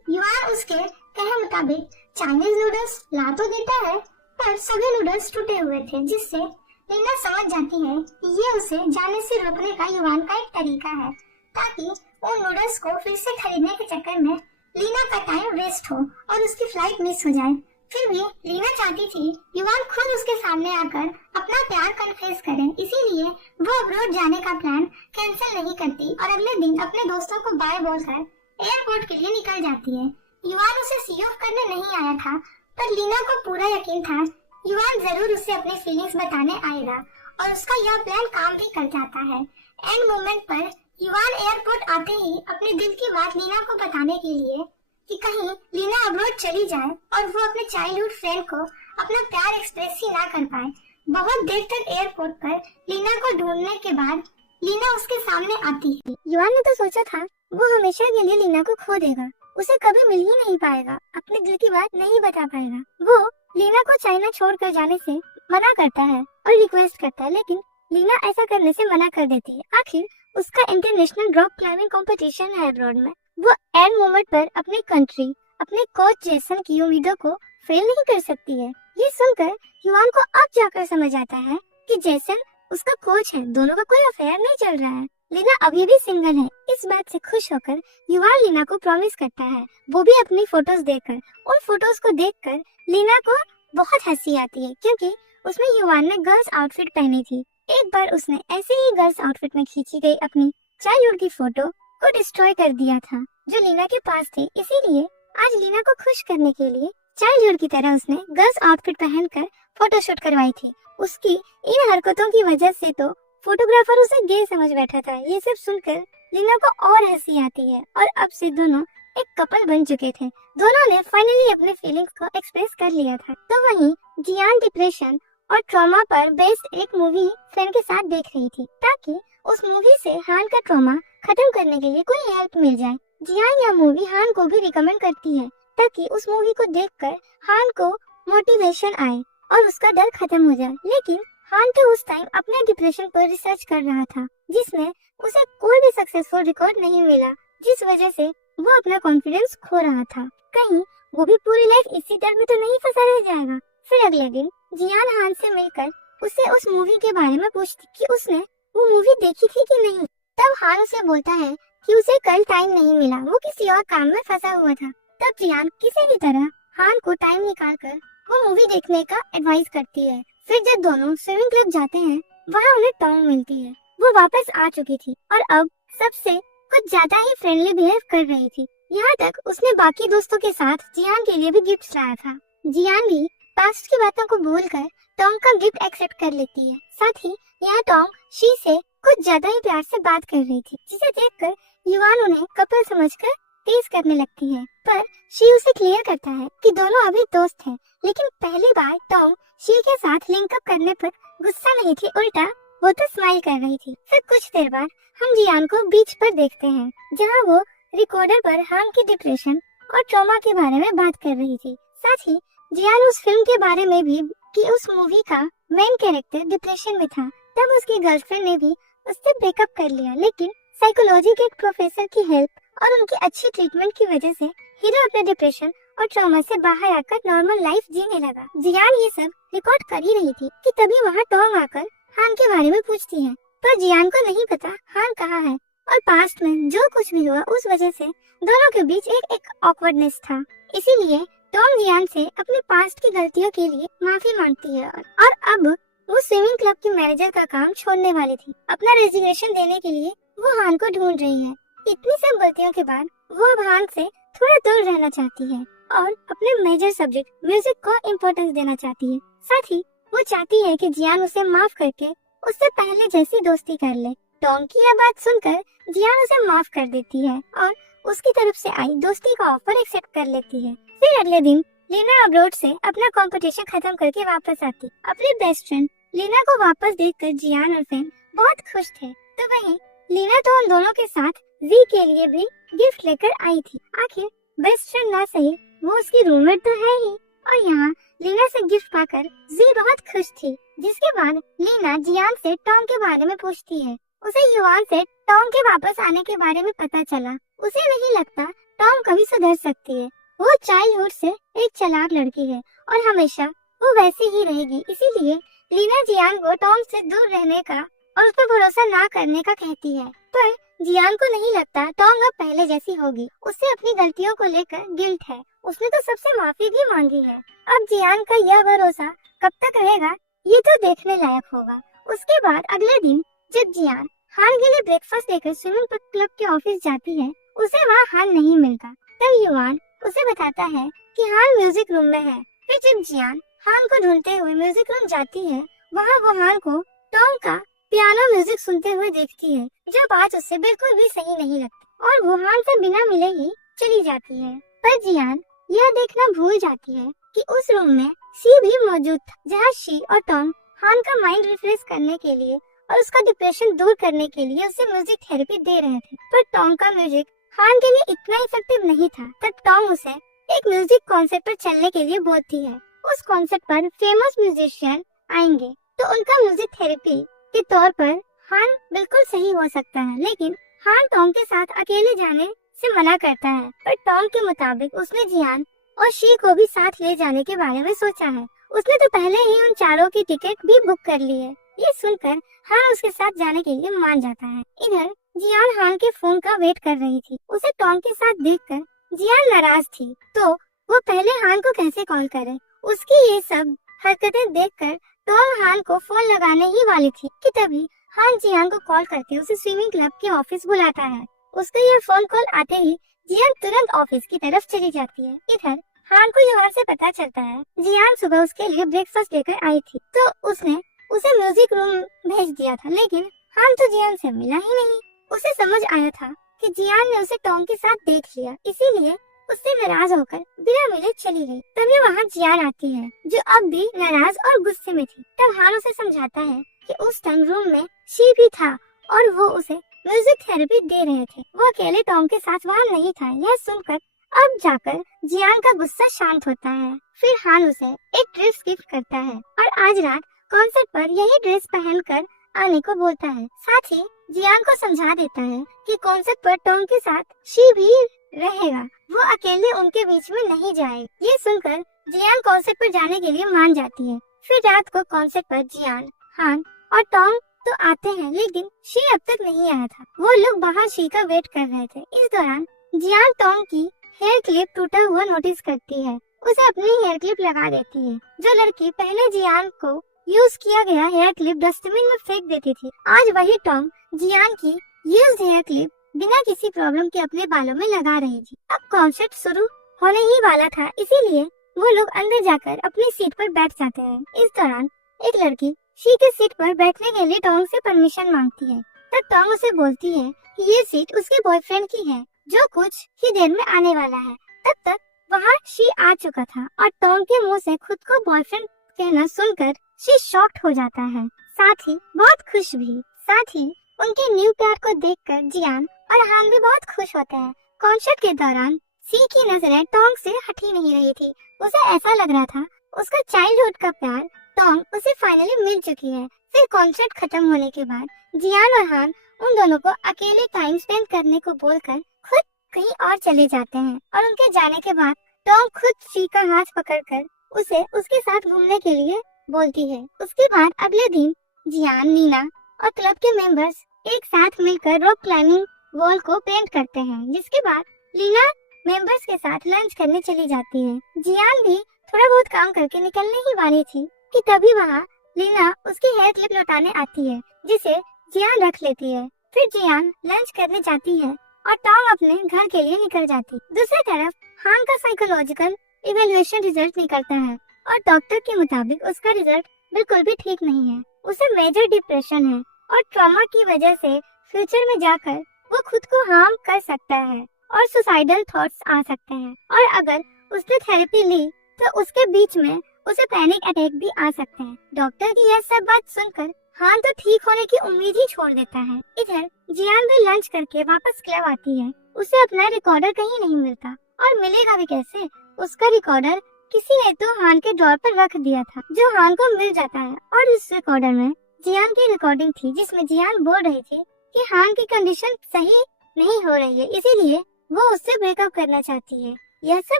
युवान उसके कहे मुताबिक चाइनीज नूडल्स ला तो देता है, पर सभी नूडल्स टूटे हुए थे, जिससे लीना समझ जाती है कि ये उसे जाने से रोकने का युवान का एक तरीका है, ताकि उन नूडल्स को फिर से खरीदने के चक्कर में लीना का टाइम वेस्ट हो और उसकी फ्लाइट मिस हो जाए। फिर भी लीना चाहती थी युवान खुद उसके सामने आकर अपना प्यार कन्फेस करे, इसीलिए वो अब्रॉड जाने का प्लान कैंसिल नहीं करती और अगले दिन अपने दोस्तों को बाय बोलकर एयरपोर्ट के लिए निकल जाती है। युवान उसे सी ऑफ करने नहीं आया था, पर लीना को पूरा यकीन था युवान जरूर उसे अपनी फीलिंग्स बताने आएगा और उसका यह प्लान काम भी कर जाता है। एंड मोमेंट पर युवान एयरपोर्ट आते ही अपने दिल की बात लीना को बताने के लिए कि कहीं लीना अब्रॉड चली जाए और वो अपने चाइल्डहुड फ्रेंड को अपना प्यार एक्सप्रेस ही ना कर पाए। बहुत देर तक एयरपोर्ट पर लीना को ढूंढने के बाद लीना उसके सामने आती है। युवान ने तो सोचा था वो हमेशा के लिए लीना को खो देगा, उसे कभी मिल ही नहीं पाएगा, अपने दिल की बात नहीं बता पाएगा। वो लीना को चाइना छोड़कर जाने से मना करता है और रिक्वेस्ट करता है, लेकिन लीना ऐसा करने से मना कर देती है। आखिर उसका इंटरनेशनल रॉक क्लाइंबिंग कंपटीशन है अब्रॉड में वो एंड मोमेंट पर अपनी कंट्री, अपने कोच जेसन की उम्मीदों को फेल नहीं कर सकती है। ये सुनकर युवान को अब जाकर समझ आता है कि जेसन उसका कोच है, दोनों का कोई अफेयर नहीं चल रहा है। लीना अभी भी सिंगल है। इस बात से खुश होकर युवान लीना को प्रॉमिस करता है, वो भी अपनी फोटोज देखकर। उन फोटोज को देखकर लीना को बहुत हंसी आती है, क्योंकि उसमें युवान ने गर्ल्स आउटफिट पहनी थी। एक बार उसने ऐसे ही गर्ल्स आउटफिट में खींची गई अपनी चाइल्डहुड की फोटो को डिस्ट्रॉय कर दिया था, जो लीना के पास थी। इसीलिए आज लीना को खुश करने के लिए चाइल्डहुड की तरह उसने गर्ल्स आउटफिट पहनकर फोटोशूट करवाई थी। उसकी इन हरकतों की वजह से तो फोटोग्राफर उसे गे समझ बैठा था। ये सब सुनकर लीना को और हंसी आती है और अब से दोनों एक कपल बन चुके थे। दोनों ने फाइनली अपने फीलिंग्स को एक्सप्रेस कर लिया था। तो वहीं जियान डिप्रेशन और ट्रॉमा पर बेस्ड एक मूवी फ्रेंड के साथ देख रही थी, ताकि उस मूवी से हान का ट्रॉमा खत्म करने के लिए कोई हेल्प मिल जाए। जियान यह मूवी हान को भी रिकमेंड करती है, ताकि उस मूवी को देखकर हान को मोटिवेशन आए और उसका डर खत्म हो जाए। लेकिन हान तो उस टाइम अपने डिप्रेशन पर रिसर्च कर रहा था, जिसमें उसे कोई भी सक्सेसफुल रिकॉर्ड नहीं मिला, जिस वजह से वो अपना कॉन्फिडेंस खो रहा था। कहीं वो भी पूरी लाइफ इसी डर में तो नहीं फंसा रह जाएगा। फिर अगले दिन जियान हान से मिलकर उसे उस मूवी के बारे में पूछती कि उसने वो मूवी देखी थी कि नहीं। तब हान उसे बोलता है कि उसे कल टाइम नहीं मिला, वो किसी और काम में फंसा हुआ था। तब जियान किसी भी तरह हान को टाइम निकालकर वो मूवी देखने का एडवाइस करती है। फिर जब दोनों स्विमिंग क्लब जाते हैं, वहाँ उन्हें टॉन्ग मिलती है। वो वापस आ चुकी थी और अब सबसे कुछ ज्यादा ही फ्रेंडली बिहेव कर रही थी। यहाँ तक उसने बाकी दोस्तों के साथ जियान के लिए भी गिफ्ट लाया था। जियान भी पास्ट की बातों को भूलकर टॉन्ग का गिफ्ट एक्सेप्ट कर लेती है। साथ ही यहाँ टॉन्ग शी से कुछ ज्यादा ही प्यार से बात कर रही थी, जिसे देखकर युवान उन्हें कपल समझकर टीज करने लगती है। पर शी उसे क्लियर करता है कि दोनों अभी दोस्त हैं। लेकिन पहली बार टॉन्ग शी के साथ लिंक अप करने पर गुस्सा नहीं थी, उल्टा वो तो स्माइल कर रही थी। फिर कुछ देर बाद हम जियान को बीच पर देखते हैं, जहाँ वो रिकॉर्डर पर हान की डिप्रेशन और ट्रॉमा के बारे में बात कर रही थी। साथ ही जियान उस फिल्म के बारे में भी कि उस मूवी का मेन कैरेक्टर डिप्रेशन में था। तब उसकी गर्लफ्रेंड ने भी उससे ब्रेकअप कर लिया, लेकिन साइकोलॉजी के एक प्रोफेसर की हेल्प और उनकी अच्छी ट्रीटमेंट की वजह से हीरो अपने डिप्रेशन और ट्रॉमा से बाहर आकर नॉर्मल लाइफ जीने लगा। जियान ये सब रिकॉर्ड कर ही रही थी कि तभी वहाँ टॉन्ग आकर हान के बारे में पूछती है, पर जियान को नहीं पता हान कहाँ है और पास्ट में जो कुछ भी हुआ उस वजह से दोनों के बीच एक ऑकवर्डनेस था। इसीलिए टॉम जियान से अपने पास्ट की गलतियों के लिए माफी मांगती है और अब वो स्विमिंग क्लब की मैनेजर का काम छोड़ने वाली थी। अपना रेजिग्नेशन देने के लिए वो हान को ढूंढ रही है। इतनी सब गलतियों के बाद वो अब हान से थोड़ा दूर रहना चाहती है और अपने मेजर सब्जेक्ट म्यूजिक को इम्पोर्टेंस देना चाहती है। साथ ही वो चाहती है कि जियान उसे माफ करके उससे पहले जैसी दोस्ती कर ले। टॉम की यह बात सुनकर जियान उसे माफ कर देती है और उसकी तरफ से आई दोस्ती का ऑफर एक्सेप्ट कर लेती है। फिर अगले दिन लीना अब्रोड से अपना कंपटीशन खत्म करके वापस आती। अपनी बेस्ट फ्रेंड लीना को वापस देखकर जियान और फैन बहुत खुश थे। तो वहीं लीना तो उन दोनों के साथ वी के लिए भी गिफ्ट लेकर आई थी। आखिर बेस्ट फ्रेंड ना सही, वो उसकी रूममेट तो है ही। और यहाँ लीना से गिफ्ट पाकर जी बहुत खुश थी। जिसके बाद लीना जियान से टॉम के बारे में पूछती है। उसे युवान से टॉम के वापस आने के बारे में पता चला। उसे नहीं लगता टॉम कभी सुधर सकती है। वो चाइल्डहुड से एक चालाक लड़की है और हमेशा वो वैसी ही रहेगी। इसीलिए लीना जियान को टॉम से दूर रहने का और उस पर भरोसा ना करने का कहती है। पर जियान को नहीं लगता टॉम अब पहले जैसी होगी। उसे अपनी गलतियों को लेकर गिल्ट है। उसने तो सबसे माफी भी मांगी है। अब जियान का यह भरोसा कब तक रहेगा, ये तो देखने लायक होगा। उसके बाद अगले दिन जब जियान हान के लिए ब्रेकफास्ट लेकर स्विमिंग क्लब के ऑफिस जाती है, उसे वहाँ हान नहीं मिलता। तब युवान उसे बताता है कि हान म्यूजिक रूम में है। फिर जब जियान हान को ढूंढते हुए म्यूजिक रूम जाती है, वहाँ वो हान को टॉम का पियानो म्यूजिक सुनते हुए देखती है, जो बात उसे बिल्कुल भी सही नहीं लगती और वो हान से बिना मिले ही चली जाती है। पर जियान यह देखना भूल जाती है कि उस रूम में सी भी मौजूद था, जहाँ शी और टॉम हान का माइंड रिफ्रेश करने के लिए और उसका डिप्रेशन दूर करने के लिए उसे म्यूजिक थेरेपी दे रहे थे। पर टॉम का म्यूजिक हान के लिए इतना इफेक्टिव नहीं था। तब टॉम उसे एक म्यूजिक कॉन्सर्ट पर चलने के लिए बोलती है। उस कॉन्सर्ट पर फेमस म्यूजिशियन आएंगे, तो उनका म्यूजिक थेरेपी के तौर पर हान बिल्कुल सही हो सकता है। लेकिन हान टॉम के साथ अकेले जाने से मना करता है, पर टॉम के मुताबिक उसने जियान और शी को भी साथ ले जाने के बारे में सोचा है। उसने तो पहले ही उन चारों की टिकट भी बुक कर ली है। ये सुनकर हान उसके साथ जाने के लिए मान जाता है। इधर जियान हान के फोन का वेट कर रही थी। उसे टॉम के साथ देखकर जियान नाराज थी, तो वो पहले हान को कैसे कॉल करे। उसकी ये सब हरकतें देखकर टॉम हान को फोन लगाने ही वाली थी कि तभी हान जियान को कॉल करके उसे स्विमिंग क्लब के ऑफिस बुलाता है। उसका ये फोन कॉल आते ही जियान तुरंत ऑफिस की तरफ चली जाती है। इधर हान को यहाँ से पता चलता है जियान सुबह उसके लिए ब्रेकफास्ट लेकर आई थी, तो उसने उसे म्यूजिक रूम भेज दिया था, लेकिन हान तो जियान से मिला ही नहीं। उसे समझ आया था कि जियान ने उसे टॉम के साथ देख लिया, इसीलिए उससे नाराज होकर बिना मिले चली गई। तभी वहाँ जियान आती है, जो अब भी नाराज और गुस्से में थी। तब हान उसे समझाता है कि उस टाइम रूम में शी भी था और वो उसे म्यूजिक थेरेपी दे रहे थे। वो अकेले टॉम के साथ वहाँ नहीं था। यह सुनकर अब जाकर जियान का गुस्सा शांत होता है। फिर हान उसे एक ड्रेस गिफ्ट करता है और आज रात कॉन्सर्ट पर यही ड्रेस पहनकर आने को बोलता है। साथ ही जियान को समझा देता है कि कॉन्सर्ट पर टॉम के साथ शी भी रहेगा, वो अकेले उनके बीच में नहीं जाएगी। ये सुनकर जियान कॉन्सर्ट पर जाने के लिए मान जाती है। फिर रात को कॉन्सर्ट पर जियान, हान और टॉम तो आते हैं, लेकिन शी अब तक नहीं आया था। वो लोग बाहर शी का वेट कर रहे थे। इस दौरान जियान टॉम की हेयर क्लिप टूटा हुआ नोटिस करती है। उसे अपनी हेयर क्लिप लगा देती है। जो लड़की पहले जियान को यूज किया गया हेयर क्लिप डस्टबिन में फेंक देती थी, आज वही टॉम जियान की यूज्ड हेयर क्लिप बिना किसी प्रॉब्लम के अपने बालों में लगा रही थी। अब कॉन्सर्ट शुरू होने ही वाला था, इसीलिए वो लोग अंदर जाकर अपनी सीट पर बैठ जाते हैं। इस दौरान एक लड़की शी के सीट पर बैठने के लिए टॉम से परमिशन मांगती है। तब टॉम उसे बोलती है कि ये सीट उसके बॉयफ्रेंड की है, जो कुछ ही देर में आने वाला है। तब तक वहाँ शी आ चुका था और टॉम के मुंह से खुद को बॉयफ्रेंड कहना सुनकर शी शॉक्ड हो जाता है, साथ ही बहुत खुश भी। साथ ही उनके न्यू प्यार को देखकर जियान और हान भी बहुत खुश होते हैं। कॉन्सर्ट के दौरान सी की नजरें टॉम से हटी नहीं रही थी। उसे ऐसा लग रहा था उसका चाइल्डहुड का प्यार टॉम उसे फाइनली मिल चुकी है। फिर कॉन्सर्ट खत्म होने के बाद जियान और हान उन दोनों को अकेले टाइम स्पेंड करने को बोलकर खुद कहीं और चले जाते हैं और उनके जाने के बाद टॉम खुद शी का हाथ पकड़कर उसे उसके साथ घूमने के लिए बोलती है। उसके बाद अगले दिन जियान, नीना और क्लब के मेंबर्स एक साथ मिलकर रॉक क्लाइंबिंग वॉल को पेंट करते हैं, जिसके बाद लीना मेंबर्स के साथ लंच करने चली जाती है। जियान भी थोड़ा बहुत काम करके निकलने ही वाली थी कि तभी वहाँ लीना उसकी हेयर क्लिप लौटाने आती है, जिसे जियान रख लेती है। फिर जियान लंच करने जाती है और टॉम अपने घर के लिए निकल जाती। दूसरी तरफ हान का साइकोलॉजिकल इवैल्यूएशन रिजल्ट निकलता है और डॉक्टर के मुताबिक उसका रिजल्ट बिल्कुल भी ठीक नहीं है। उसे मेजर डिप्रेशन है और ट्रॉमा की वजह से फ्यूचर में जाकर वो खुद को हार्म कर सकता है और सुसाइडल थॉट्स आ सकते हैं। और अगर उसने थेरेपी ली तो उसके बीच में उसे पैनिक अटैक भी आ सकते हैं। डॉक्टर की यह सब बात सुनकर हान तो ठीक होने की उम्मीद ही छोड़ देता है। इधर जियान भी लंच करके वापस क्लब आती है। उसे अपना रिकॉर्डर कहीं नहीं मिलता और मिलेगा भी कैसे। उसका रिकॉर्डर किसी ने तो हान के ड्रॉर पर रख दिया था, जो हान को मिल जाता है और उस रिकॉर्डर में जियान की रिकॉर्डिंग थी, जिसमें जियान बोल रही थी कि हान की कंडीशन सही नहीं हो रही है, इसीलिए वो उससे ब्रेकअप करना चाहती है। यह सब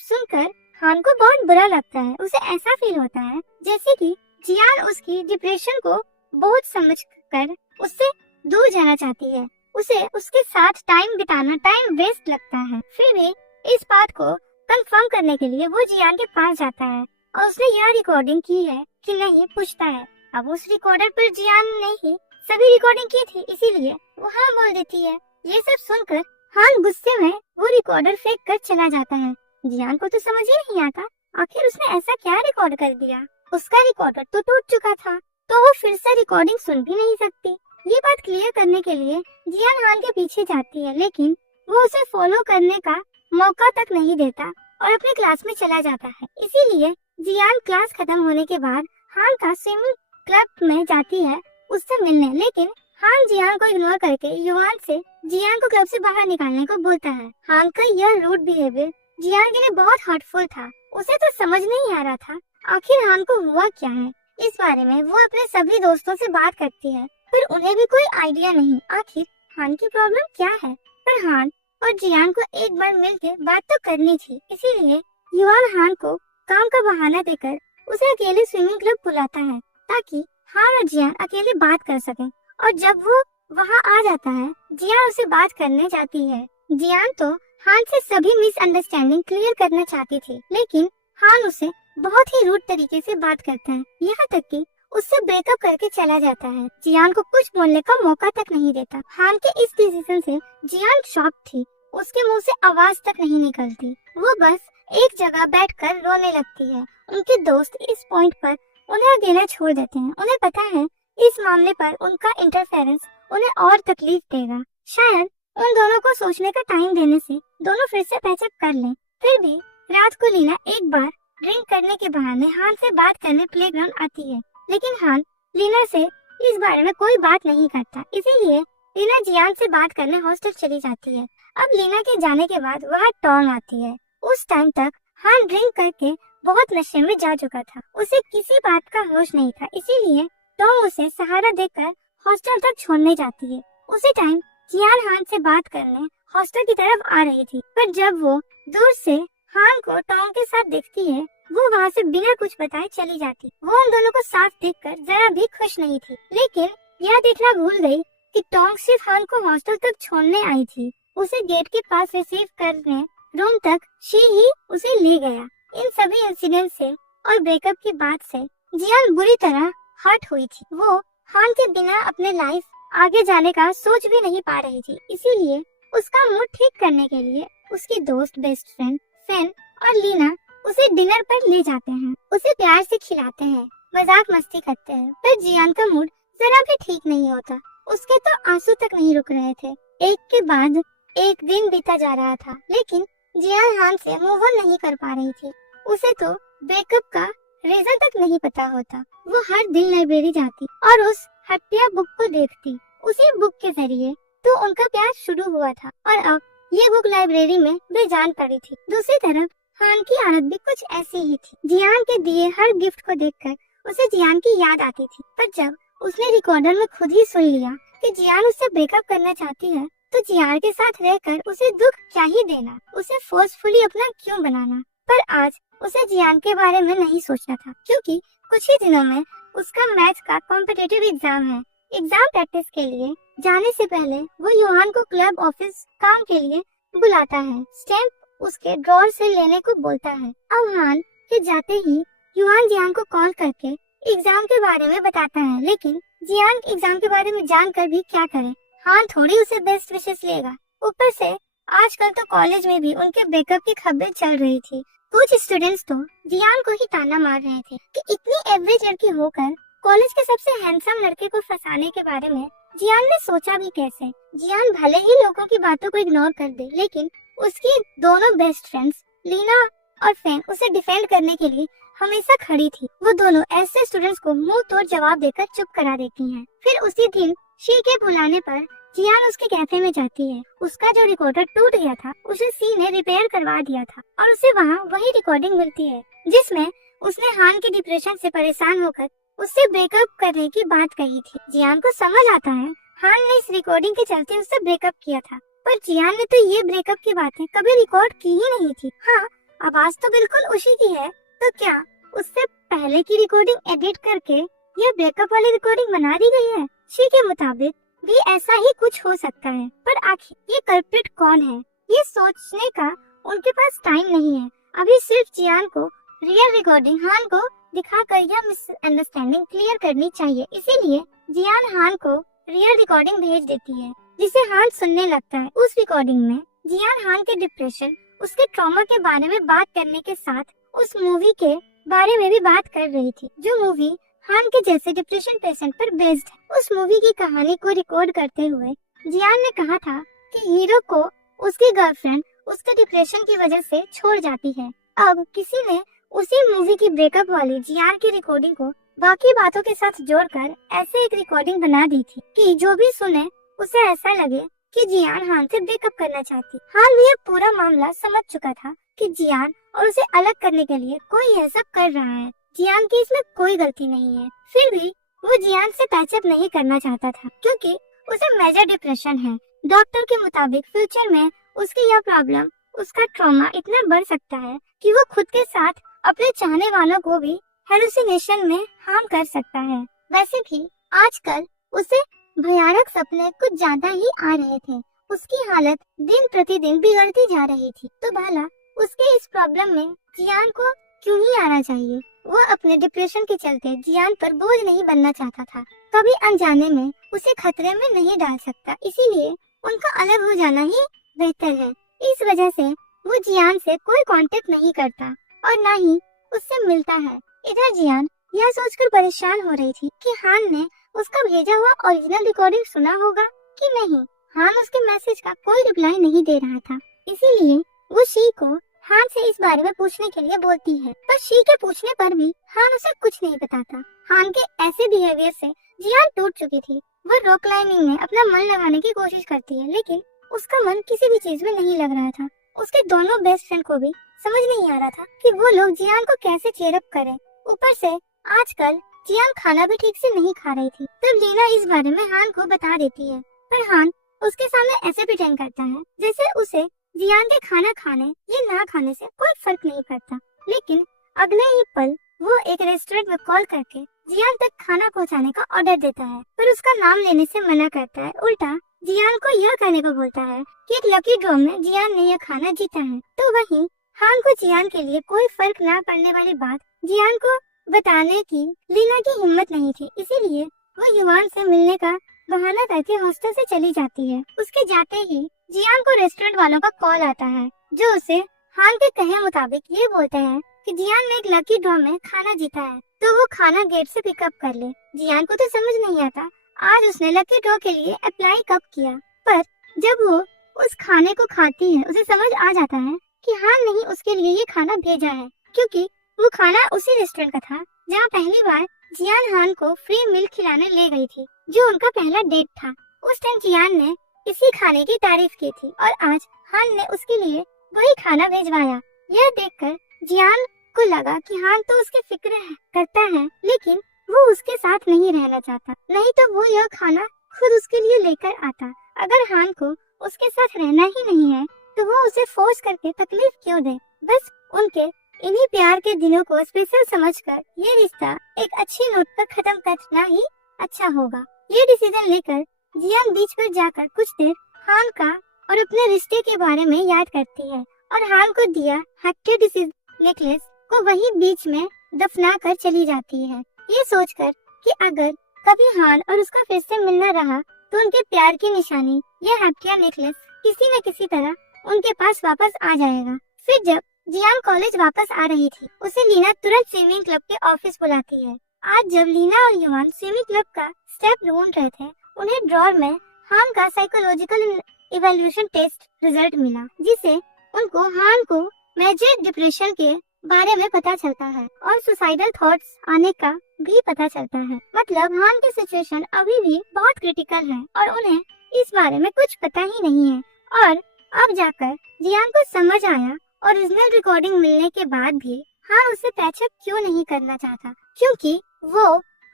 सुनकर हान को बहुत बुरा लगता है। उसे ऐसा फील होता है जैसे कि जियान उसकी डिप्रेशन को बहुत समझकर उससे दूर जाना चाहती है। उसे उसके साथ टाइम बिताना टाइम वेस्ट लगता है। फिर भी इस बात को कंफर्म करने के लिए वो जियान के पास जाता है और उसने यह रिकॉर्डिंग की है कि नहीं पूछता है। अब उस रिकॉर्डर पर जियान ने ही सभी रिकॉर्डिंग की थी, इसीलिए वो हाँ बोल देती है। ये सब सुनकर हान गुस्से में वो रिकॉर्डर फेंक कर चला जाता है। जियान को तो समझ ही नहीं आता आखिर उसने ऐसा क्या रिकॉर्ड कर दिया। उसका रिकॉर्डर तो टूट चुका था, तो वो फिर से रिकॉर्डिंग सुन भी नहीं सकती। ये बात क्लियर करने के लिए जियान हान के पीछे जाती है, लेकिन वो उसे फॉलो करने का मौका तक नहीं देता और अपने क्लास में चला जाता है। इसीलिए जियान क्लास खत्म होने के बाद हान का स्विमिंग क्लब में जाती है उससे मिलने, लेकिन हान जियान को इग्नोर करके युवान से जियान को क्लब से बाहर निकालने को बोलता है। हान का यह रूड बिहेवियर जियान के लिए बहुत हर्टफुल था। उसे तो समझ नहीं आ रहा था आखिर हान को हुआ क्या है। इस बारे में वो अपने सभी दोस्तों से बात करती है, पर उन्हें भी कोई आइडिया नहीं आखिर हान की प्रॉब्लम क्या है। पर हान और जियान को एक बार मिलकर बात तो करनी थी। इसीलिए युआन हान को काम का बहाना देकर उसे अकेले स्विमिंग क्लब बुलाता है ताकि हान और जियान अकेले बात कर सकें। और जब वो वहाँ आ जाता है, जियान उसे बात करने जाती है। जियान तो हान से सभी मिसअंडरस्टैंडिंग क्लियर करना चाहती थी, लेकिन हान उसे बहुत ही रूड तरीके से बात करता है, यहाँ तक कि उससे ब्रेकअप करके चला जाता है। जियान को कुछ बोलने का मौका तक नहीं देता। हान के इस डिसीजन से जियान शॉक थी, उसके मुंह से आवाज तक नहीं निकलती। वो बस एक जगह बैठकर रोने लगती है। उनके दोस्त इस पॉइंट पर उन्हें अकेला छोड़ देते हैं। उन्हें पता है इस मामले पर उनका इंटरफेरेंस उन्हें और तकलीफ देगा। शायद उन दोनों को सोचने का टाइम देने से दोनों फिर से पैचअप कर लें। फिर भी रात को लीना एक बार ड्रिंक करने के बहाने हान से बात करने प्लेग्राउंड आती है, लेकिन हान लीना से इस बारे में कोई बात नहीं करता। इसीलिए लीना जियान से बात करने हॉस्टल चली जाती है। अब लीना के जाने के बाद वहाँ टॉम आती है। उस टाइम तक हान ड्रिंक करके बहुत नशे में जा चुका था, उसे किसी बात का होश नहीं था। इसीलिए टॉम उसे सहारा देकर हॉस्टल तक छोड़ने जाती है। उसी टाइम जियान हान से बात करने हॉस्टल की तरफ आ रही थी, पर जब वो दूर से हान को टॉम के साथ देखती है, वो वहाँ से बिना कुछ बताए चली जाती। वो उन दोनों को साथ देखकर जरा भी खुश नहीं थी, लेकिन यह देखना भूल गई कि टॉम सिर्फ हान को हॉस्टल तक छोड़ने आई थी। उसे गेट के पास रिसीव करने रूम तक शी ही उसे ले गया। इन सभी इंसिडेंट से और ब्रेकअप की बात से जियान बुरी तरह हर्ट हुई थी। वो हान के बिना अपने लाइफ आगे जाने का सोच भी नहीं पा रही थी। इसीलिए उसका मूड ठीक करने के लिए उसकी दोस्त, बेस्ट फ्रेंड फेन और लीना उसे डिनर पर ले जाते हैं। उसे प्यार से खिलाते हैं, मजाक मस्ती करते हैं, पर जियान का मूड जरा भी ठीक नहीं होता। उसके तो आंसू तक नहीं रुक रहे थे। एक के बाद एक दिन बीता जा रहा था, लेकिन जियान हान से मूव ऑन नहीं कर पा रही थी। उसे तो ब्रेकअप का रीजन तक नहीं पता होता। वो हर दिन लाइब्रेरी जाती और उस हत्या बुक को देखती। उसी बुक के जरिए तो उनका प्यार शुरू हुआ था और अब ये बुक लाइब्रेरी में बेजान पड़ी थी। दूसरी तरफ हान की आदत भी कुछ ऐसी ही थी। जियान के दिए हर गिफ्ट को देखकर उसे जियान की याद आती थी, पर जब उसने रिकॉर्डर में खुद ही सुन लिया कि जियान उससे ब्रेकअप करना चाहती है, तो जियान के साथ रहकर उसे दुख क्या ही देना, उसे फोर्सफुली अपना क्यों बनाना। पर आज उसे जियान के बारे में नहीं सोचना था, क्योंकि कुछ ही दिनों में उसका मैथ्स का कॉम्पिटिटिव एग्जाम है। एग्जाम प्रैक्टिस के लिए जाने से पहले वो युआन को क्लब ऑफिस काम के लिए बुलाता है। स्टैम्प उसके ड्रॉर से लेने को बोलता है। अब हान के जाते ही युआन जियान को कॉल करके एग्जाम के बारे में बताता है, लेकिन जियान एग्जाम के बारे में जानकर भी क्या करे, हान थोड़ी उसे बेस्ट विशेस लेगा। ऊपर से आजकल तो कॉलेज में भी उनके ब्रेकअप की खबरें चल रही थी। कुछ स्टूडेंट्स तो जियान को ही ताना मार रहे थे कि इतनी एवरेज लड़की होकर कॉलेज के सबसे हैंडसम लड़के को फंसाने के बारे में जियान ने सोचा भी कैसे। जियान भले ही लोगों की बातों को इग्नोर कर दे, लेकिन उसकी दोनों बेस्ट फ्रेंड्स लीना और फैन उसे डिफेंड करने के लिए हमेशा खड़ी थी। वो दोनों ऐसे स्टूडेंट्स को मुंह तोड़ जवाब देकर चुप करा देती हैं। फिर उसी दिन शी के बुलाने पर जियान उसके कैफे में जाती है। उसका जो रिकॉर्डर टूट गया था उसे सी ने रिपेयर करवा दिया था और उसे वहाँ वही रिकॉर्डिंग मिलती है जिसमें उसने हान के डिप्रेशन से परेशान होकर उससे ब्रेकअप करने की बात कही थी। जियान को समझ आता है हान ने इस रिकॉर्डिंग के चलते उससे ब्रेकअप किया था, पर जियान ने तो ये ब्रेकअप की बातें कभी रिकॉर्ड की ही नहीं थी। हाँ, आवाज तो बिल्कुल उसी की है, तो क्या उससे पहले की रिकॉर्डिंग एडिट करके ये ब्रेकअप वाली रिकॉर्डिंग बना दी गई है? शी के मुताबिक भी ऐसा ही कुछ हो सकता है, पर आखिर ये कल्प्रिट कौन है, ये सोचने का उनके पास टाइम नहीं है। अभी सिर्फ जियान को रियल रिकॉर्डिंग हान को दिखाकर यह मिसअंडरस्टैंडिंग क्लियर करनी चाहिए। इसीलिए जियान हान को रियल रिकॉर्डिंग भेज देती है, जिसे हान सुनने लगता है। उस रिकॉर्डिंग में जियान हान के डिप्रेशन, उसके ट्रॉमा के बारे में बात करने के साथ उस मूवी के बारे में भी बात कर रही थी, जो मूवी हान के जैसे डिप्रेशन पेशेंट पर बेस्ड है। उस मूवी की कहानी को रिकॉर्ड करते हुए जियान ने कहा था कि हीरो को उसकी गर्लफ्रेंड उसके डिप्रेशन की वजह से छोड़ जाती है। अब किसी ने उसी मूवी की ब्रेकअप वाली जियान की रिकॉर्डिंग को बाकी बातों के साथ जोड़कर ऐसे एक रिकॉर्डिंग बना दी थी कि जो भी सुने उसे ऐसा लगे कि जियान हान से ब्रेकअप करना चाहती। हान यह पूरा मामला समझ चुका था कि जियान और उसे अलग करने के लिए कोई ऐसा कर रहा है। जियान की इसमें कोई गलती नहीं है, फिर भी वो जियान से पैचअप नहीं करना चाहता था, क्योंकि उसे मेजर डिप्रेशन है। डॉक्टर के मुताबिक फ्यूचर में उसकी यह प्रॉब्लम, उसका ट्रॉमा इतना बढ़ सकता है कि वो खुद के साथ अपने चाहने वालों को भी हेलुसिनेशन में हार्म कर सकता है। वैसे भी आजकल उसे भयानक सपने कुछ ज्यादा ही आ रहे थे। उसकी हालत दिन प्रतिदिन बिगड़ती जा रही थी। तो भला उसके इस प्रॉब्लम में जियान को क्यों ही आना चाहिए? वो अपने डिप्रेशन के चलते जियान पर बोझ नहीं बनना चाहता था। कभी अनजाने में उसे खतरे में नहीं डाल सकता, इसीलिए उनका अलग हो जाना ही बेहतर है। इस वजह से वो जियान से कोई कांटेक्ट नहीं करता और ना ही उससे मिलता है। इधर जियान यह सोचकर परेशान हो रही थी कि हान ने उसका भेजा हुआ ओरिजिनल रिकॉर्डिंग सुना होगा कि नहीं। हान उसके मैसेज का कोई रिप्लाई नहीं दे रहा था, इसीलिए वो शी को हान से इस बारे में पूछने के लिए बोलती है। पर शी के पूछने पर भी हान उसे कुछ नहीं बताता। हान के ऐसे बिहेवियर से जियान टूट चुकी थी। वो रॉक क्लाइंबिंग में अपना मन लगाने की कोशिश करती है, लेकिन उसका मन किसी भी चीज में नहीं लग रहा था। उसके दोनों बेस्ट फ्रेंड को भी समझ नहीं आ रहा था कि वो लोग जियान को कैसे चीयर अप करें। ऊपर से आजकल जियान खाना भी ठीक से नहीं खा रही थी। तो लीना इस बारे में हान को बता देती है, पर हान उसके सामने ऐसे प्रिटेंड करता है जैसे उसे जियान के खाना खाने या ना खाने से कोई फर्क नहीं पड़ता। लेकिन अगले ही पल वो एक रेस्टोरेंट में कॉल करके जियान तक खाना पहुंचाने का ऑर्डर देता है, पर उसका नाम लेने से मना करता है। उल्टा जियान को यह कहने को बोलता है कि एक लकी ड्रॉ में जियान ने यह खाना जीता है। तो वहीं हान को जियान के लिए कोई फर्क ना पड़ने वाली बात जियान को बताने की लीना की हिम्मत नहीं थी, इसीलिए वो युवान से मिलने का बहाना करके हॉस्टल से चली जाती है। उसके जाते ही जियान को रेस्टोरेंट वालों का कॉल आता है, जो उसे हान के कहे मुताबिक ये बोलते हैं कि जियान ने एक लकी ड्रॉ में खाना जीता है, तो वो खाना गेट से पिकअप कर ले। जियान को तो समझ नहीं आता आज उसने लकी ड्रॉ के लिए अप्लाई कब किया, पर जब वो उस खाने को खाती है उसे समझ आ जाता है कि हान ने ही उसके लिए ये खाना भेजा है, क्योंकि वो खाना उसी रेस्टोरेंट का था जहाँ पहली बार जियान हान को फ्री मील खिलाने ले गई थी, जो उनका पहला डेट था। उस टाइम जियान ने इसी खाने की तारीफ की थी और आज हान ने उसके लिए वही खाना भेजवाया। यह देखकर जियान को लगा कि हान तो उसकी फिक्र करता है, लेकिन वो उसके साथ नहीं रहना चाहता, नहीं तो वो यह खाना खुद उसके लिए लेकर आता। अगर हान को उसके साथ रहना ही नहीं है तो वो उसे फोर्स करके तकलीफ क्यों दे। बस उनके इन्हीं प्यार के दिनों को स्पेशल समझकर ये रिश्ता एक अच्छी नोट पर खत्म करना ही अच्छा होगा। ये डिसीजन लेकर जियान बीच पर जाकर कुछ देर हान का और अपने रिश्ते के बारे में याद करती है और हान को दिया हेक्टर नेकलेस को वही बीच में दफना कर चली जाती है, ये सोचकर कि अगर कभी हान और उसका फिर से मिलना रहा तो उनके प्यार की निशानी यह हेक्टर नेकलेस किसी न किसी तरह उनके पास वापस आ जाएगा। फिर जब जियान कॉलेज वापस आ रही थी, उसे लीना तुरंत स्विमिंग क्लब के ऑफिस बुलाती है। आज जब लीना और युवान स्विमिंग क्लब का स्टेप ढूंढ रहे थे, उन्हें ड्रॉर में हान का साइकोलॉजिकल इवैल्यूएशन टेस्ट रिजल्ट मिला, जिसे उनको हान को मेजर डिप्रेशन के बारे में पता चलता है और सुसाइडल थॉट्स आने का भी पता चलता है। मतलब हान की सिचुएशन अभी भी बहुत क्रिटिकल है और उन्हें इस बारे में कुछ पता ही नहीं है। और अब जाकर जियान को समझ आया ओरिजिनल रिकॉर्डिंग मिलने के बाद भी हान उससे पैचअप क्यों नहीं करना चाहता, क्योंकि वो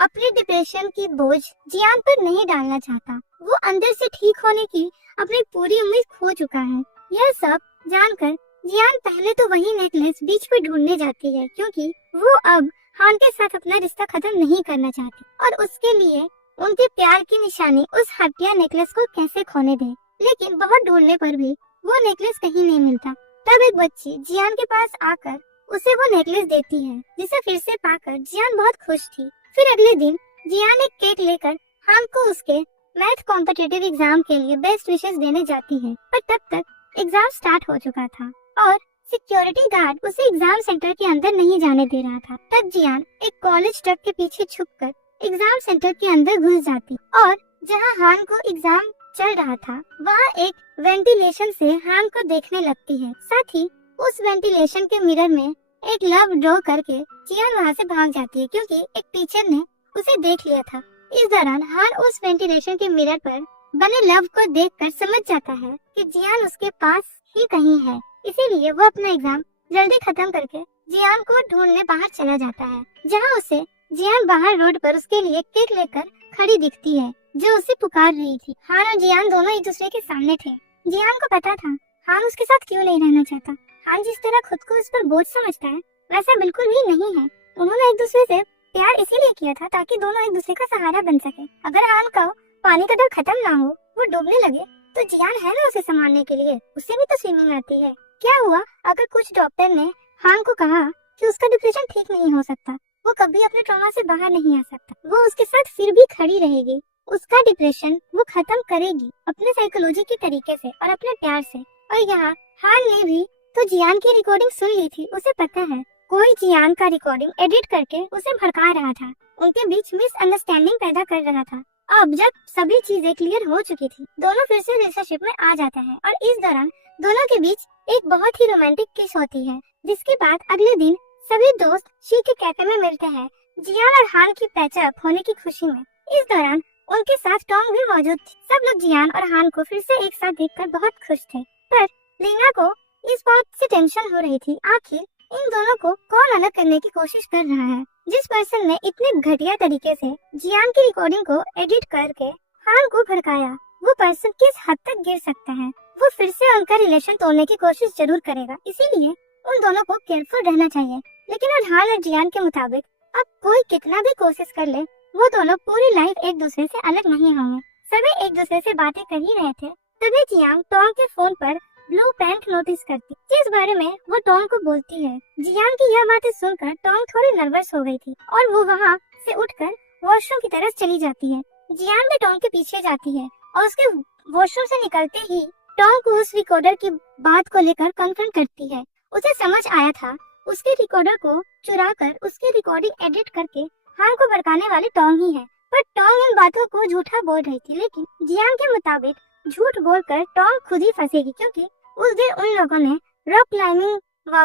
अपने डिप्रेशन की बोझ जियान पर नहीं डालना चाहता। वो अंदर से ठीक होने की अपनी पूरी उम्मीद खो चुका है। यह सब जानकर जियान पहले तो वही नेकलेस बीच पर ढूंढने जाती है, क्योंकि वो अब हान के साथ अपना रिश्ता खत्म नहीं करना चाहती और उसके लिए उनके प्यार की निशानी उस हटिया नेकलेस को कैसे खोने दे। लेकिन बहुत ढूंढने पर भी वो नेकलेस कहीं नहीं मिलता। तब एक बच्ची जियान के पास आकर उसे वो नेकलेस देती है, जिसे फिर से पाकर जियान बहुत खुश थी। फिर अगले दिन जियान एक केक लेकर हान को उसके मैथ कॉम्पिटिटिव एग्जाम के लिए बेस्ट विशेस देने जाती है, पर तब तक एग्जाम स्टार्ट हो चुका था और सिक्योरिटी गार्ड उसे एग्जाम सेंटर के अंदर नहीं जाने दे रहा था। तब जियान एक कॉलेज ट्रक के पीछे छुपकर एग्जाम सेंटर के अंदर घुस जाती और जहां हान को एग्जाम चल रहा था वहाँ एक वेंटिलेशन से हान को देखने लगती है। साथ ही उस वेंटिलेशन के मिरर में एक लव ड्रॉ करके जियान वहाँ से भाग जाती है, क्योंकि एक टीचर ने उसे देख लिया था। इस दौरान हान उस वेंटिलेशन के मिरर पर बने लव को देखकर समझ जाता है कि जियान उसके पास ही कहीं है, इसीलिए वो अपना एग्जाम जल्दी खत्म करके जियान को ढूंढने बाहर चला जाता है, जहाँ उसे जियान बाहर रोड पर उसके लिए केक लेकर खड़ी दिखती है, जो उसे पुकार रही थी। हान और जियान दोनों एक दूसरे के सामने थे। जियान को पता था हान उसके साथ क्यों नहीं रहना चाहता। हान जिस तरह खुद को उस पर बोझ समझता है वैसा बिल्कुल भी नहीं है। उन्होंने एक दूसरे से प्यार इसीलिए किया था ताकि दोनों एक दूसरे का सहारा बन सके। अगर हान का पानी का डर खत्म ना हो, वो डूबने लगे, तो जियान है ना उसे संभालने के लिए, उसे भी तो स्विमिंग आती है। क्या हुआ अगर कुछ डॉक्टर ने हान को कहा कि उसका डिप्रेशन ठीक नहीं हो सकता, वो कभी अपने ट्रॉमा से बाहर नहीं आ सकता, वो उसके साथ फिर भी खड़ी रहेगी, उसका डिप्रेशन वो खत्म करेगी अपने साइकोलॉजी के तरीके से और अपने प्यार से। और यहाँ हान ने भी तो जियान की रिकॉर्डिंग सुन ली थी, उसे पता है कोई जियान का रिकॉर्डिंग एडिट करके उसे भड़का रहा था, उनके बीच मिसअंडरस्टैंडिंग पैदा कर रहा था। अब जब सभी चीजें क्लियर हो चुकी थी, दोनों फिर से रिलेशनशिप में आ जाता है और इस दौरान दोनों के बीच एक बहुत ही रोमांटिक किस होती है, जिसके बाद अगले दिन सभी दोस्त शी के कैफे में मिलते हैं जियान और हान की पैचअप होने की खुशी में। इस दौरान उनके साथ टॉम भी मौजूद थी। सब लोग जियान और हान को फिर से एक साथ देखकर बहुत खुश थे, पर लीना को इस बात से टेंशन हो रही थी, आखिर इन दोनों को कौन अलग करने की कोशिश कर रहा है। जिस पर्सन ने इतने घटिया तरीके से जियान की रिकॉर्डिंग को एडिट करके हान को भड़काया, वो पर्सन किस हद तक गिर सकता है, वो फिर से उनका रिलेशन तोड़ने की कोशिश जरूर करेगा। इसीलिए उन दोनों को केयरफुल रहना चाहिए। लेकिन हान और जियान के मुताबिक अब कोई कितना भी कोशिश कर ले, वो दोनों पूरी लाइफ एक दूसरे से अलग नहीं होंगे। सभी एक दूसरे से बातें कर ही रहे थे, तभी जियान टॉम के फोन पर ब्लू पैंट नोटिस करती, जिस बारे में वो टॉम को बोलती है। जियान की यह बातें सुनकर टॉम थोड़ी नर्वस हो गई थी और वो वहाँ से उठकर वॉशरूम की तरफ चली जाती है। जियान भी टॉम के पीछे जाती है और उसके वॉशरूम से निकलते ही टॉम को उस रिकॉर्डर की बात को लेकर कन्फ्रंट करती है। उसे समझ आया था उसके रिकॉर्डर को चुराकर उसकी रिकॉर्डिंग एडिट करके हान को भड़काने वाले टॉम ही है, पर टॉम इन बातों को झूठा बोल रही थी। लेकिन जियान के मुताबिक झूठ बोलकर टॉम खुद ही फंसेगी, क्योंकि उस दिन उन लोगों ने रॉक क्लाइंबिंग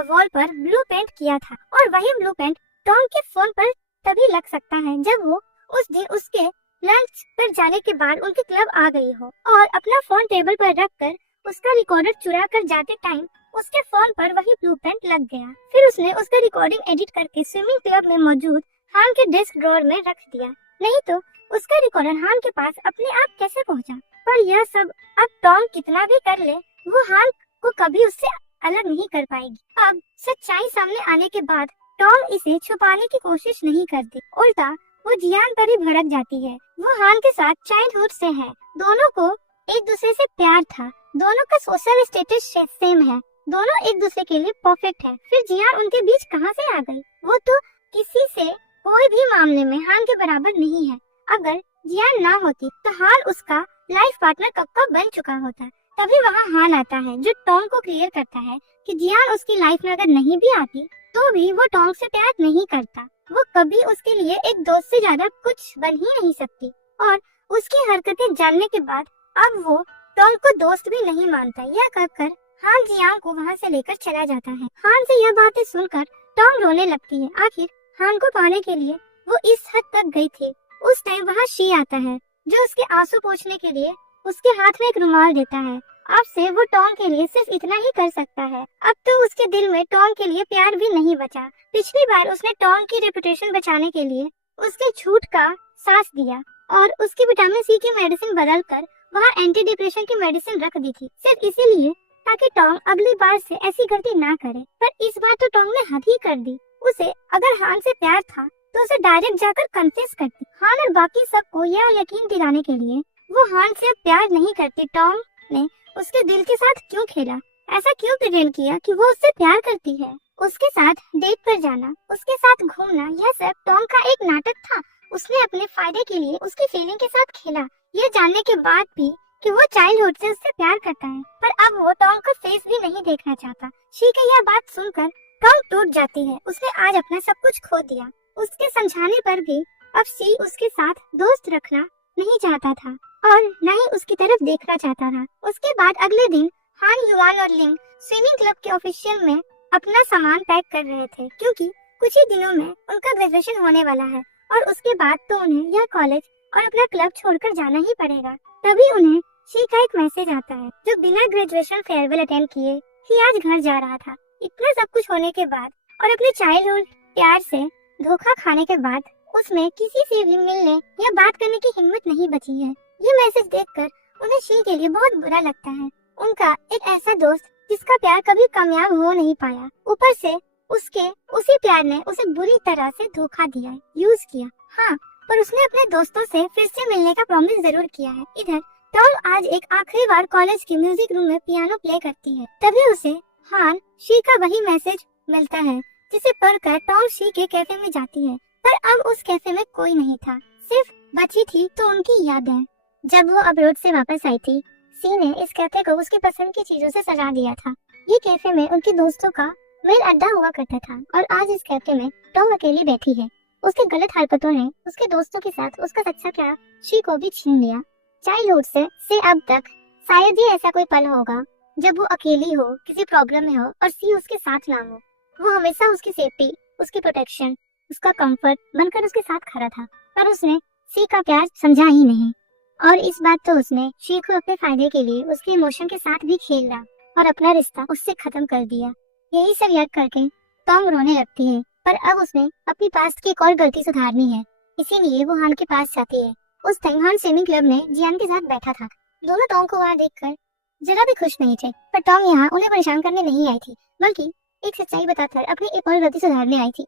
वॉल पर ब्लू पेंट किया था और वही ब्लू पेंट टॉम के फोन पर तभी लग सकता है जब वो उस दिन उसके लंच पर जाने के बाद उनके क्लब आ गई हो और अपना फोन टेबल पर रखकर उसका रिकॉर्डर चुरा कर जाते टाइम उसके फोन पर वही ब्लू पेंट लग गया। फिर उसने उसका रिकॉर्डिंग एडिट करके स्विमिंग क्लब में मौजूद हान के डेस्क ड्रॉअर में रख दिया, नहीं तो उसका रिकॉर्डर हान के पास अपने आप कैसे पहुंचा। पर यह सब अब टॉम कितना भी कर ले, वो हान को कभी उससे अलग नहीं कर पाएगी। अब सच्चाई सामने आने के बाद टॉम इसे छुपाने की कोशिश नहीं करती, उल्टा वो जियान पर ही भड़क जाती है। वो हान के साथ चाइल्डहुड से है, दोनों को एक दूसरे से प्यार था, दोनों का सोशल स्टेटस सेम है, दोनों एक दूसरे के लिए परफेक्ट है। फिर जियान उनके बीच कहां से आ गई। वो तो किसी से कोई भी मामले में हान के बराबर नहीं है। अगर जियान ना होती तो हान उसका लाइफ पार्टनर कब का बन चुका होता। तभी वहाँ हान आता है जो टॉम को क्लियर करता है कि जियान उसकी लाइफ में अगर नहीं भी आती तो भी वो टॉम से प्यार नहीं करता, वो कभी उसके लिए एक दोस्त से ज्यादा कुछ बन ही नहीं सकती। और उसकी हरकतें जानने के बाद अब वो टॉम को दोस्त भी नहीं मानता। यह कहकर हान जियान को वहाँ से लेकर चला जाता है। हान से यह बातें सुनकर टॉम रोने लगती है। आखिर हान को पाने के लिए वो इस हद तक गई थी। उस टाइम वहाँ शी आता है जो उसके आंसू पोंछने के लिए उसके हाथ में एक रुमाल देता है। अब से वो टॉम के लिए सिर्फ इतना ही कर सकता है। अब तो उसके दिल में टॉम के लिए प्यार भी नहीं बचा। पिछली बार उसने टॉम की रेपुटेशन बचाने के लिए उसके झूठ का साथ दिया और उसकी विटामिन सी की मेडिसिन बदलकर वहाँ एंटी डिप्रेशन की मेडिसिन रख दी थी, सिर्फ इसीलिए ताकि टॉम अगली बार से ऐसी गलती ना करे। पर इस बार तो टॉम ने हद ही कर दी। उसे अगर हान से प्यार था तो उसे डायरेक्ट जाकर कन्फेस करती। हान और बाकी सबको यह यकीन दिलाने के लिए वो हान से प्यार नहीं करती। टॉम ने उसके दिल के साथ क्यों खेला, ऐसा क्यों प्रिटेंड किया कि वो उससे प्यार करती है। उसके साथ डेट पर जाना, उसके साथ घूमना, यह सब टॉम का एक नाटक था। उसने अपने फायदे के लिए उसकी फीलिंग के साथ खेला, ये जानने के बाद भी कि वो चाइल्डहुड से उससे प्यार करता है। पर अब वो टॉम का फेस भी नहीं देखना चाहता। शी की यह बात सुनकर टॉम टूट जाती है। उसने आज अपना सब कुछ खो दिया। उसके समझाने पर भी अब शी उसके साथ दोस्त रखना नहीं चाहता था और न ही उसकी तरफ देखना चाहता था। उसके बाद अगले दिन हान, युआन और लिंग स्विमिंग क्लब के ऑफिशियल में अपना सामान पैक कर रहे थे, क्योंकि कुछ ही दिनों में उनका ग्रेजुएशन होने वाला है और उसके बाद तो उन्हें यह कॉलेज और अपना क्लब छोड़कर जाना ही पड़ेगा। तभी उन्हें शी का एक मैसेज आता है जो बिना ग्रेजुएशन फेयरवेल अटेंड किए ही आज घर जा रहा था। इतना सब कुछ होने के बाद और अपने चाइल्डहुड प्यार से धोखा खाने के बाद उसमें किसी से भी मिलने या बात करने की हिम्मत नहीं बची है। ये मैसेज देखकर उन्हें शी के लिए बहुत बुरा लगता है। उनका एक ऐसा दोस्त जिसका प्यार कभी कामयाब हो नहीं पाया। ऊपर से उसके उसी प्यार ने उसे बुरी तरह से धोखा दिया, यूज किया। हाँ, पर उसने अपने दोस्तों से फिर से मिलने का प्रॉमिस जरूर किया है। इधर टॉम आज एक आखिरी बार कॉलेज के म्यूजिक रूम में पियानो प्ले करती है। तभी उसे हान शी का वही मैसेज मिलता है जिसे पढ़कर टॉम शी के कैफे में जाती है। पर अब उस कैफे में कोई नहीं था, सिर्फ बची थी तो उनकी यादें। जब वो अब्रोड से वापस आई थी, सी ने इस कैफे को उसकी पसंद की चीजों से सजा दिया था। ये कैफे में उनके दोस्तों का मेल अड्डा हुआ करता था और आज इस कैफे में टॉम अकेली बैठी है। उसके गलत हरकतों ने उसके दोस्तों के साथ उसका सच्चा प्यार शी को भी छीन लिया। चाइल्डहुड से अब तक शायद ही ऐसा कोई पल होगा जब वो अकेली हो, किसी प्रॉब्लम में हो और सी उसके साथ ना हो। वो हमेशा उसकी सेफ्टी, उसकी प्रोटेक्शन, उसका कंफर्ट बनकर उसके साथ खड़ा था। पर उसने सी का प्यार समझा ही नहीं और इस बात तो उसने शी को अपने फायदे के लिए उसके इमोशन के साथ भी खेला और अपना रिश्ता उससे खत्म कर दिया। यही सब याद करके टॉम रोने लगती है। पर अब उसने अपनी पास्ट की एक और गलती सुधारनी है, इसीलिए वो हान के पास जाती है। उस टाइम हान स्विमिंग क्लब में जियान के साथ बैठा था। दोनों टॉम को वहाँ देखकर जरा भी खुश नहीं थे। पर टॉम यहाँ उन्हें परेशान करने नहीं आई थी, बल्कि एक सच्चाई बताकर अपनी एक और गलती सुधारने आई थी।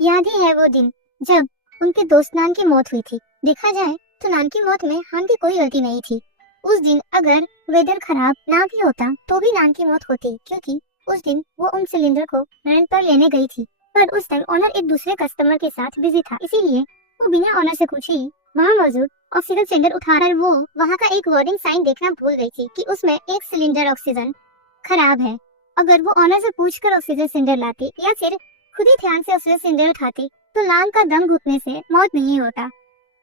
याद ही है वो दिन जब उनके दोस्त नान की मौत हुई थी। देखा जाए तो नान की मौत में हान की कोई गलती नहीं थी। उस दिन अगर वेदर खराब ना भी होता तो भी नान की मौत होती, क्योंकि उस दिन वो उन सिलेंडर को रेंट पर लेने गई थी। पर उस टाइम ओनर एक दूसरे कस्टमर के साथ बिजी था, इसीलिए वो बिना ओनर से पूछे ही वहाँ मौजूद ऑक्सीजन सिलेंडर उठाकर वो वहाँ का एक वार्निंग साइन देखना भूल गई थी कि उसमें एक सिलेंडर ऑक्सीजन खराब है। अगर वो ओनर से पूछकर ऑक्सीजन सिलेंडर लाती या फिर खुद ही ध्यान से ऑक्सीजन सिलेंडर उठाती तो नान का दम घुटने से मौत नहीं होता।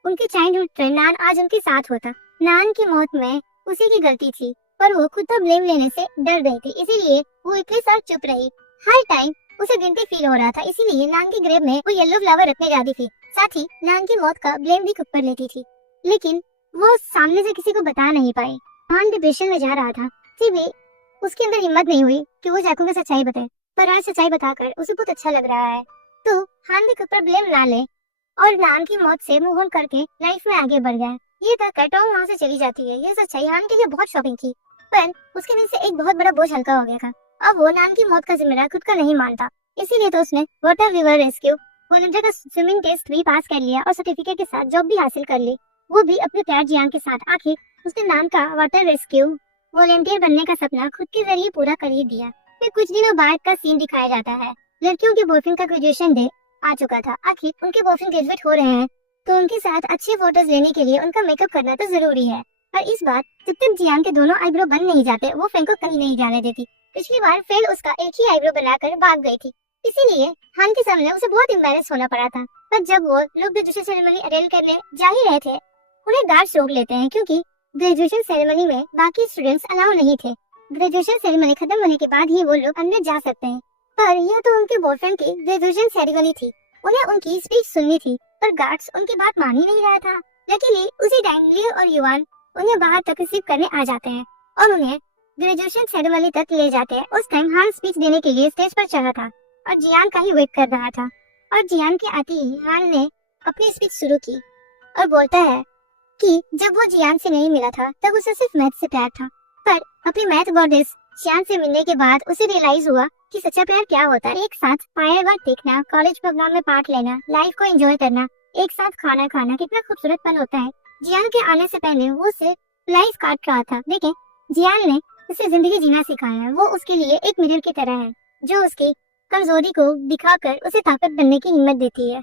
उनके चाइल्डहुड फ्रेंड नान आज उनके साथ होता। नान की मौत में उसी की गलती थी, पर वो खुद पर ब्लेम लेने से डर गई थी, इसीलिए वो इतने साल चुप रही। हर टाइम उसे गिल्टी फील हो रहा था, इसीलिए नान की ग्रेव में वो येलो फ्लावर रखने जाती थी। साथ ही नान की मौत का ब्लेम भी खुद पर लेती थी, लेकिन वो सामने से किसी को बता नहीं पाई। नान डिप्रेशन में जा रहा था, फिर भी उसके अंदर हिम्मत नहीं हुई कि वो जाकू में सच्चाई बताए। पर आज सच्चाई बताकर उसे बहुत अच्छा लग रहा है, तो हान भी खुद पर ब्लेम ना ले और नान की मौत से मूव ऑन करके लाइफ में आगे बढ़ गया। ये कहकर टॉम वहाँ से चली जाती है। ये सच्चाई हान के लिए बहुत शॉकिंग थी, पर उसके दिल से एक बहुत बड़ा बोझ हल्का हो गया था। अब वो नान की मौत का जिम्मेदार खुद का नहीं मानता, इसीलिए तो उसने वाटर रिवर रेस्क्यू वॉलंटियर का स्विमिंग टेस्ट भी पास कर लिया और सर्टिफिकेट के साथ जॉब भी हासिल कर ली, वो भी अपने प्यार जियान के साथ। आखिर उसने नान का वाटर रेस्क्यू वॉलंटियर बनने का सपना खुद के जरिए पूरा कर ही दिया। फिर कुछ दिनों बाद का सीन दिखाया जाता है। लड़कियों के बॉयफ्रेंड का ग्रेजुएशन डे आ चुका था। आखिर उनके बॉयफ्रेंड ग्रेजुएट हो रहे हैं तो उनके साथ अच्छे फोटोज लेने के लिए उनका मेकअप करना तो जरूरी है। और इस बार जब तक जियान के दोनों आईब्रो बन नहीं जाते वो फ्रेंड को कहीं नहीं जाने देती। पिछली बार फ्रेंड उसका एक ही आईब्रो बनाकर भाग गई थी, इसीलिए हान के सामने उसे बहुत एम्बैरेस होना पड़ा था। पर जब वो लोग ग्रेजुएशन सेरेमनी अटेंड करने जा ही रहे थे, उन्हें गार्ड्स रोक लेते हैं क्योंकि ग्रेजुएशन सेरेमनी में बाकी स्टूडेंट्स अलाउ नहीं थे। ग्रेजुएशन सेरेमनी खत्म होने के बाद ही वो लोग अंदर जा सकते हैं। पर यह तो उनके बॉयफ्रेंड की ग्रेजुएशन सेरेमनी थी, उन्हें उनकी स्पीच सुननी थी, पर गार्ड्स उनकी बात मान ही नहीं रहा था। लकीली उसी टाइम लियो और युवान उन्हें बाहर तक रिसीव करने आ जाते हैं और उन्हें ग्रेजुएशन सेरेमनी तक ले जाते हैं। उस टाइम हान स्पीच देने के लिए स्टेज पर चढ़ा था और जियान का ही वेट कर रहा था। और जियान के आते ही हान ने अपनी स्पीच शुरू की और बोलता है कि जब वो जियान से नहीं मिला था तब उसे सिर्फ मैथ से प्यार था, पर अपनी मैथ गॉडेस जियान से मिलने के बाद उसे रियलाइज हुआ कि सच्चा प्यार क्या होता है। एक साथ फायरवर्क देखना, कॉलेज प्रोग्राम में पार्ट लेना, लाइफ को एंजॉय करना, एक साथ खाना खाना कितना खूबसूरत पल होता है। जियान के आने से पहले वो सिर्फ लाइफ काट रहा था, लेकिन जियान ने उसे जिंदगी जीना सिखाया है। वो उसके लिए एक मिरर की तरह है जो उसकी कमजोरी को दिखाकर उसे ताकत बनने की हिम्मत देती है।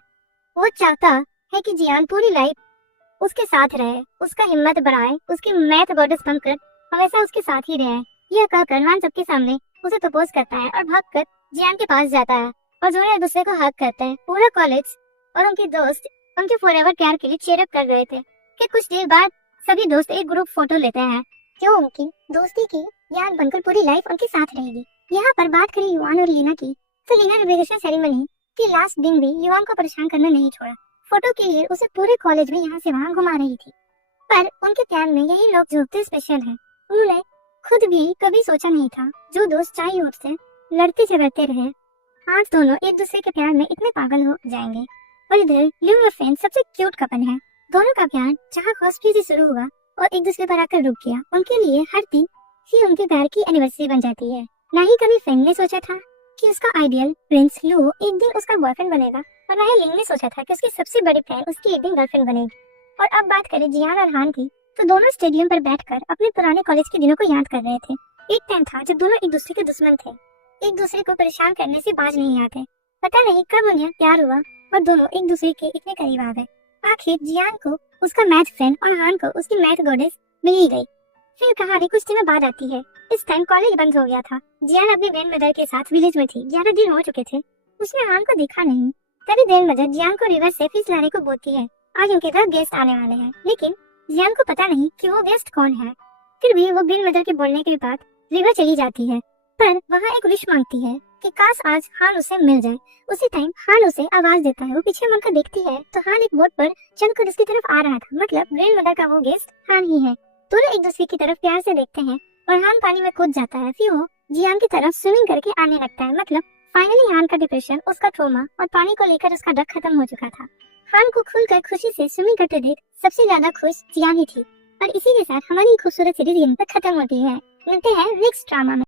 वो चाहता है कि जियान पूरी लाइफ उसके साथ रहे, उसका हिम्मत बढ़ाए, उसकी मैथ गॉडेस बनकर हमेशा उसके साथ ही रहे। यह कहकर हान सबके सामने उसे प्रपोज करता है और भागकर जियान के पास जाता है और दोनों एक दूसरे को हग करते हैं। पूरा कॉलेज और उनके दोस्त उनके फॉरएवर प्यार के लिए चीयर अप कर रहे थे कि कुछ देर बाद सभी दोस्त एक ग्रुप फोटो लेते हैं जो उनकी दोस्ती की याद बनकर पूरी लाइफ उनके साथ रहेगी। यहाँ पर बात करें युवान और लीना की, तो लीना ग्रेजुएशन सेरेमनी के लास्ट दिन भी युवान को परेशान करना नहीं छोड़ा। फोटो के लिए उसे पूरे कॉलेज में यहाँ से वहाँ घुमा रही थी। पर उनके प्यार में यही लोग जो होते स्पेशल है। उन्होंने खुद भी कभी सोचा नहीं था जो दोस्त चाइल्डहुड से लड़ते झगड़ते रहे आज दोनों एक दूसरे के प्यार में इतने पागल हो जाएंगे। और इधर लियो और फ्रेंड सबसे क्यूट कपल है। दोनों का प्यार जहाँ हॉस्पिटल से शुरू हुआ और एक दूसरे पर आकर रुक गया, उनके लिए हर दिन ही उनके प्यार की एनिवर्सरी बन जाती है। ना ही कभी फेंग ने सोचा था कि उसका आइडियल प्रिंस लू एक दिन उसका बॉयफ्रेंड बनेगा, और ना ही लिंग ने सोचा था कि उसकी सबसे बड़ी फैन उसकी एक दिन गर्लफ्रेंड बनेगी। और अब बात करें जियान और हान की, तो दोनों स्टेडियम पर बैठकर अपने पुराने कॉलेज के दिनों को याद कर रहे थे। एक टाइम था जब दोनों एक दूसरे के दुश्मन थे, एक दूसरे को परेशान करने से बाज नहीं आते। पता नहीं कब उन्हें प्यार हुआ और दोनों एक दूसरे के इतने करीब आ गए। आखिर जियान को उसका मैथ फ्रेंड और हान को उसकी मैथ गॉडेस मिल ही गई। फिर कहानी कुछ दिनों बाद आती है। इस टाइम कॉलेज बंद हो गया था। जियान अपनी ग्रैंडमदर के साथ विलेज में थी। 11 दिन हो चुके थे, उसने हान को देखा नहीं। तभी ग्रैंडमदर जियान को रिवर से फिश लाने को बोलती है। आज उनके घर गेस्ट आने वाले हैं, लेकिन जियान को पता नहीं कि वो गेस्ट कौन है। फिर भी वो ग्रैंडमदर के बोलने के बाद रिवर चली जाती है, पर वहाँ एक विश मांगती है कि काश आज हान उसे मिल जाए। उसी टाइम हान उसे आवाज देता है। वो पीछे मुड़कर देखती है तो हान एक बोट पर चलकर उसकी तरफ आ रहा था। मतलब ग्रैंडमदर का वो गेस्ट हान ही है। दोनों एक दूसरे की तरफ प्यार से देखते हैं और हान पानी में कूद जाता है। फिर वो जियान की तरफ स्विमिंग करके आने लगता है। मतलब फाइनली हान का डिप्रेशन, उसका ट्रॉमा और पानी को लेकर उसका डर खत्म हो चुका था। हान को खुलकर खुशी से स्विमिंग करते देख सबसे ज्यादा खुश जियान ही थी। और इसी के साथ हमारी खूबसूरत सीरीज यहीं पर खत्म होती है। मिलते हैं नेक्स्ट ड्रामा में।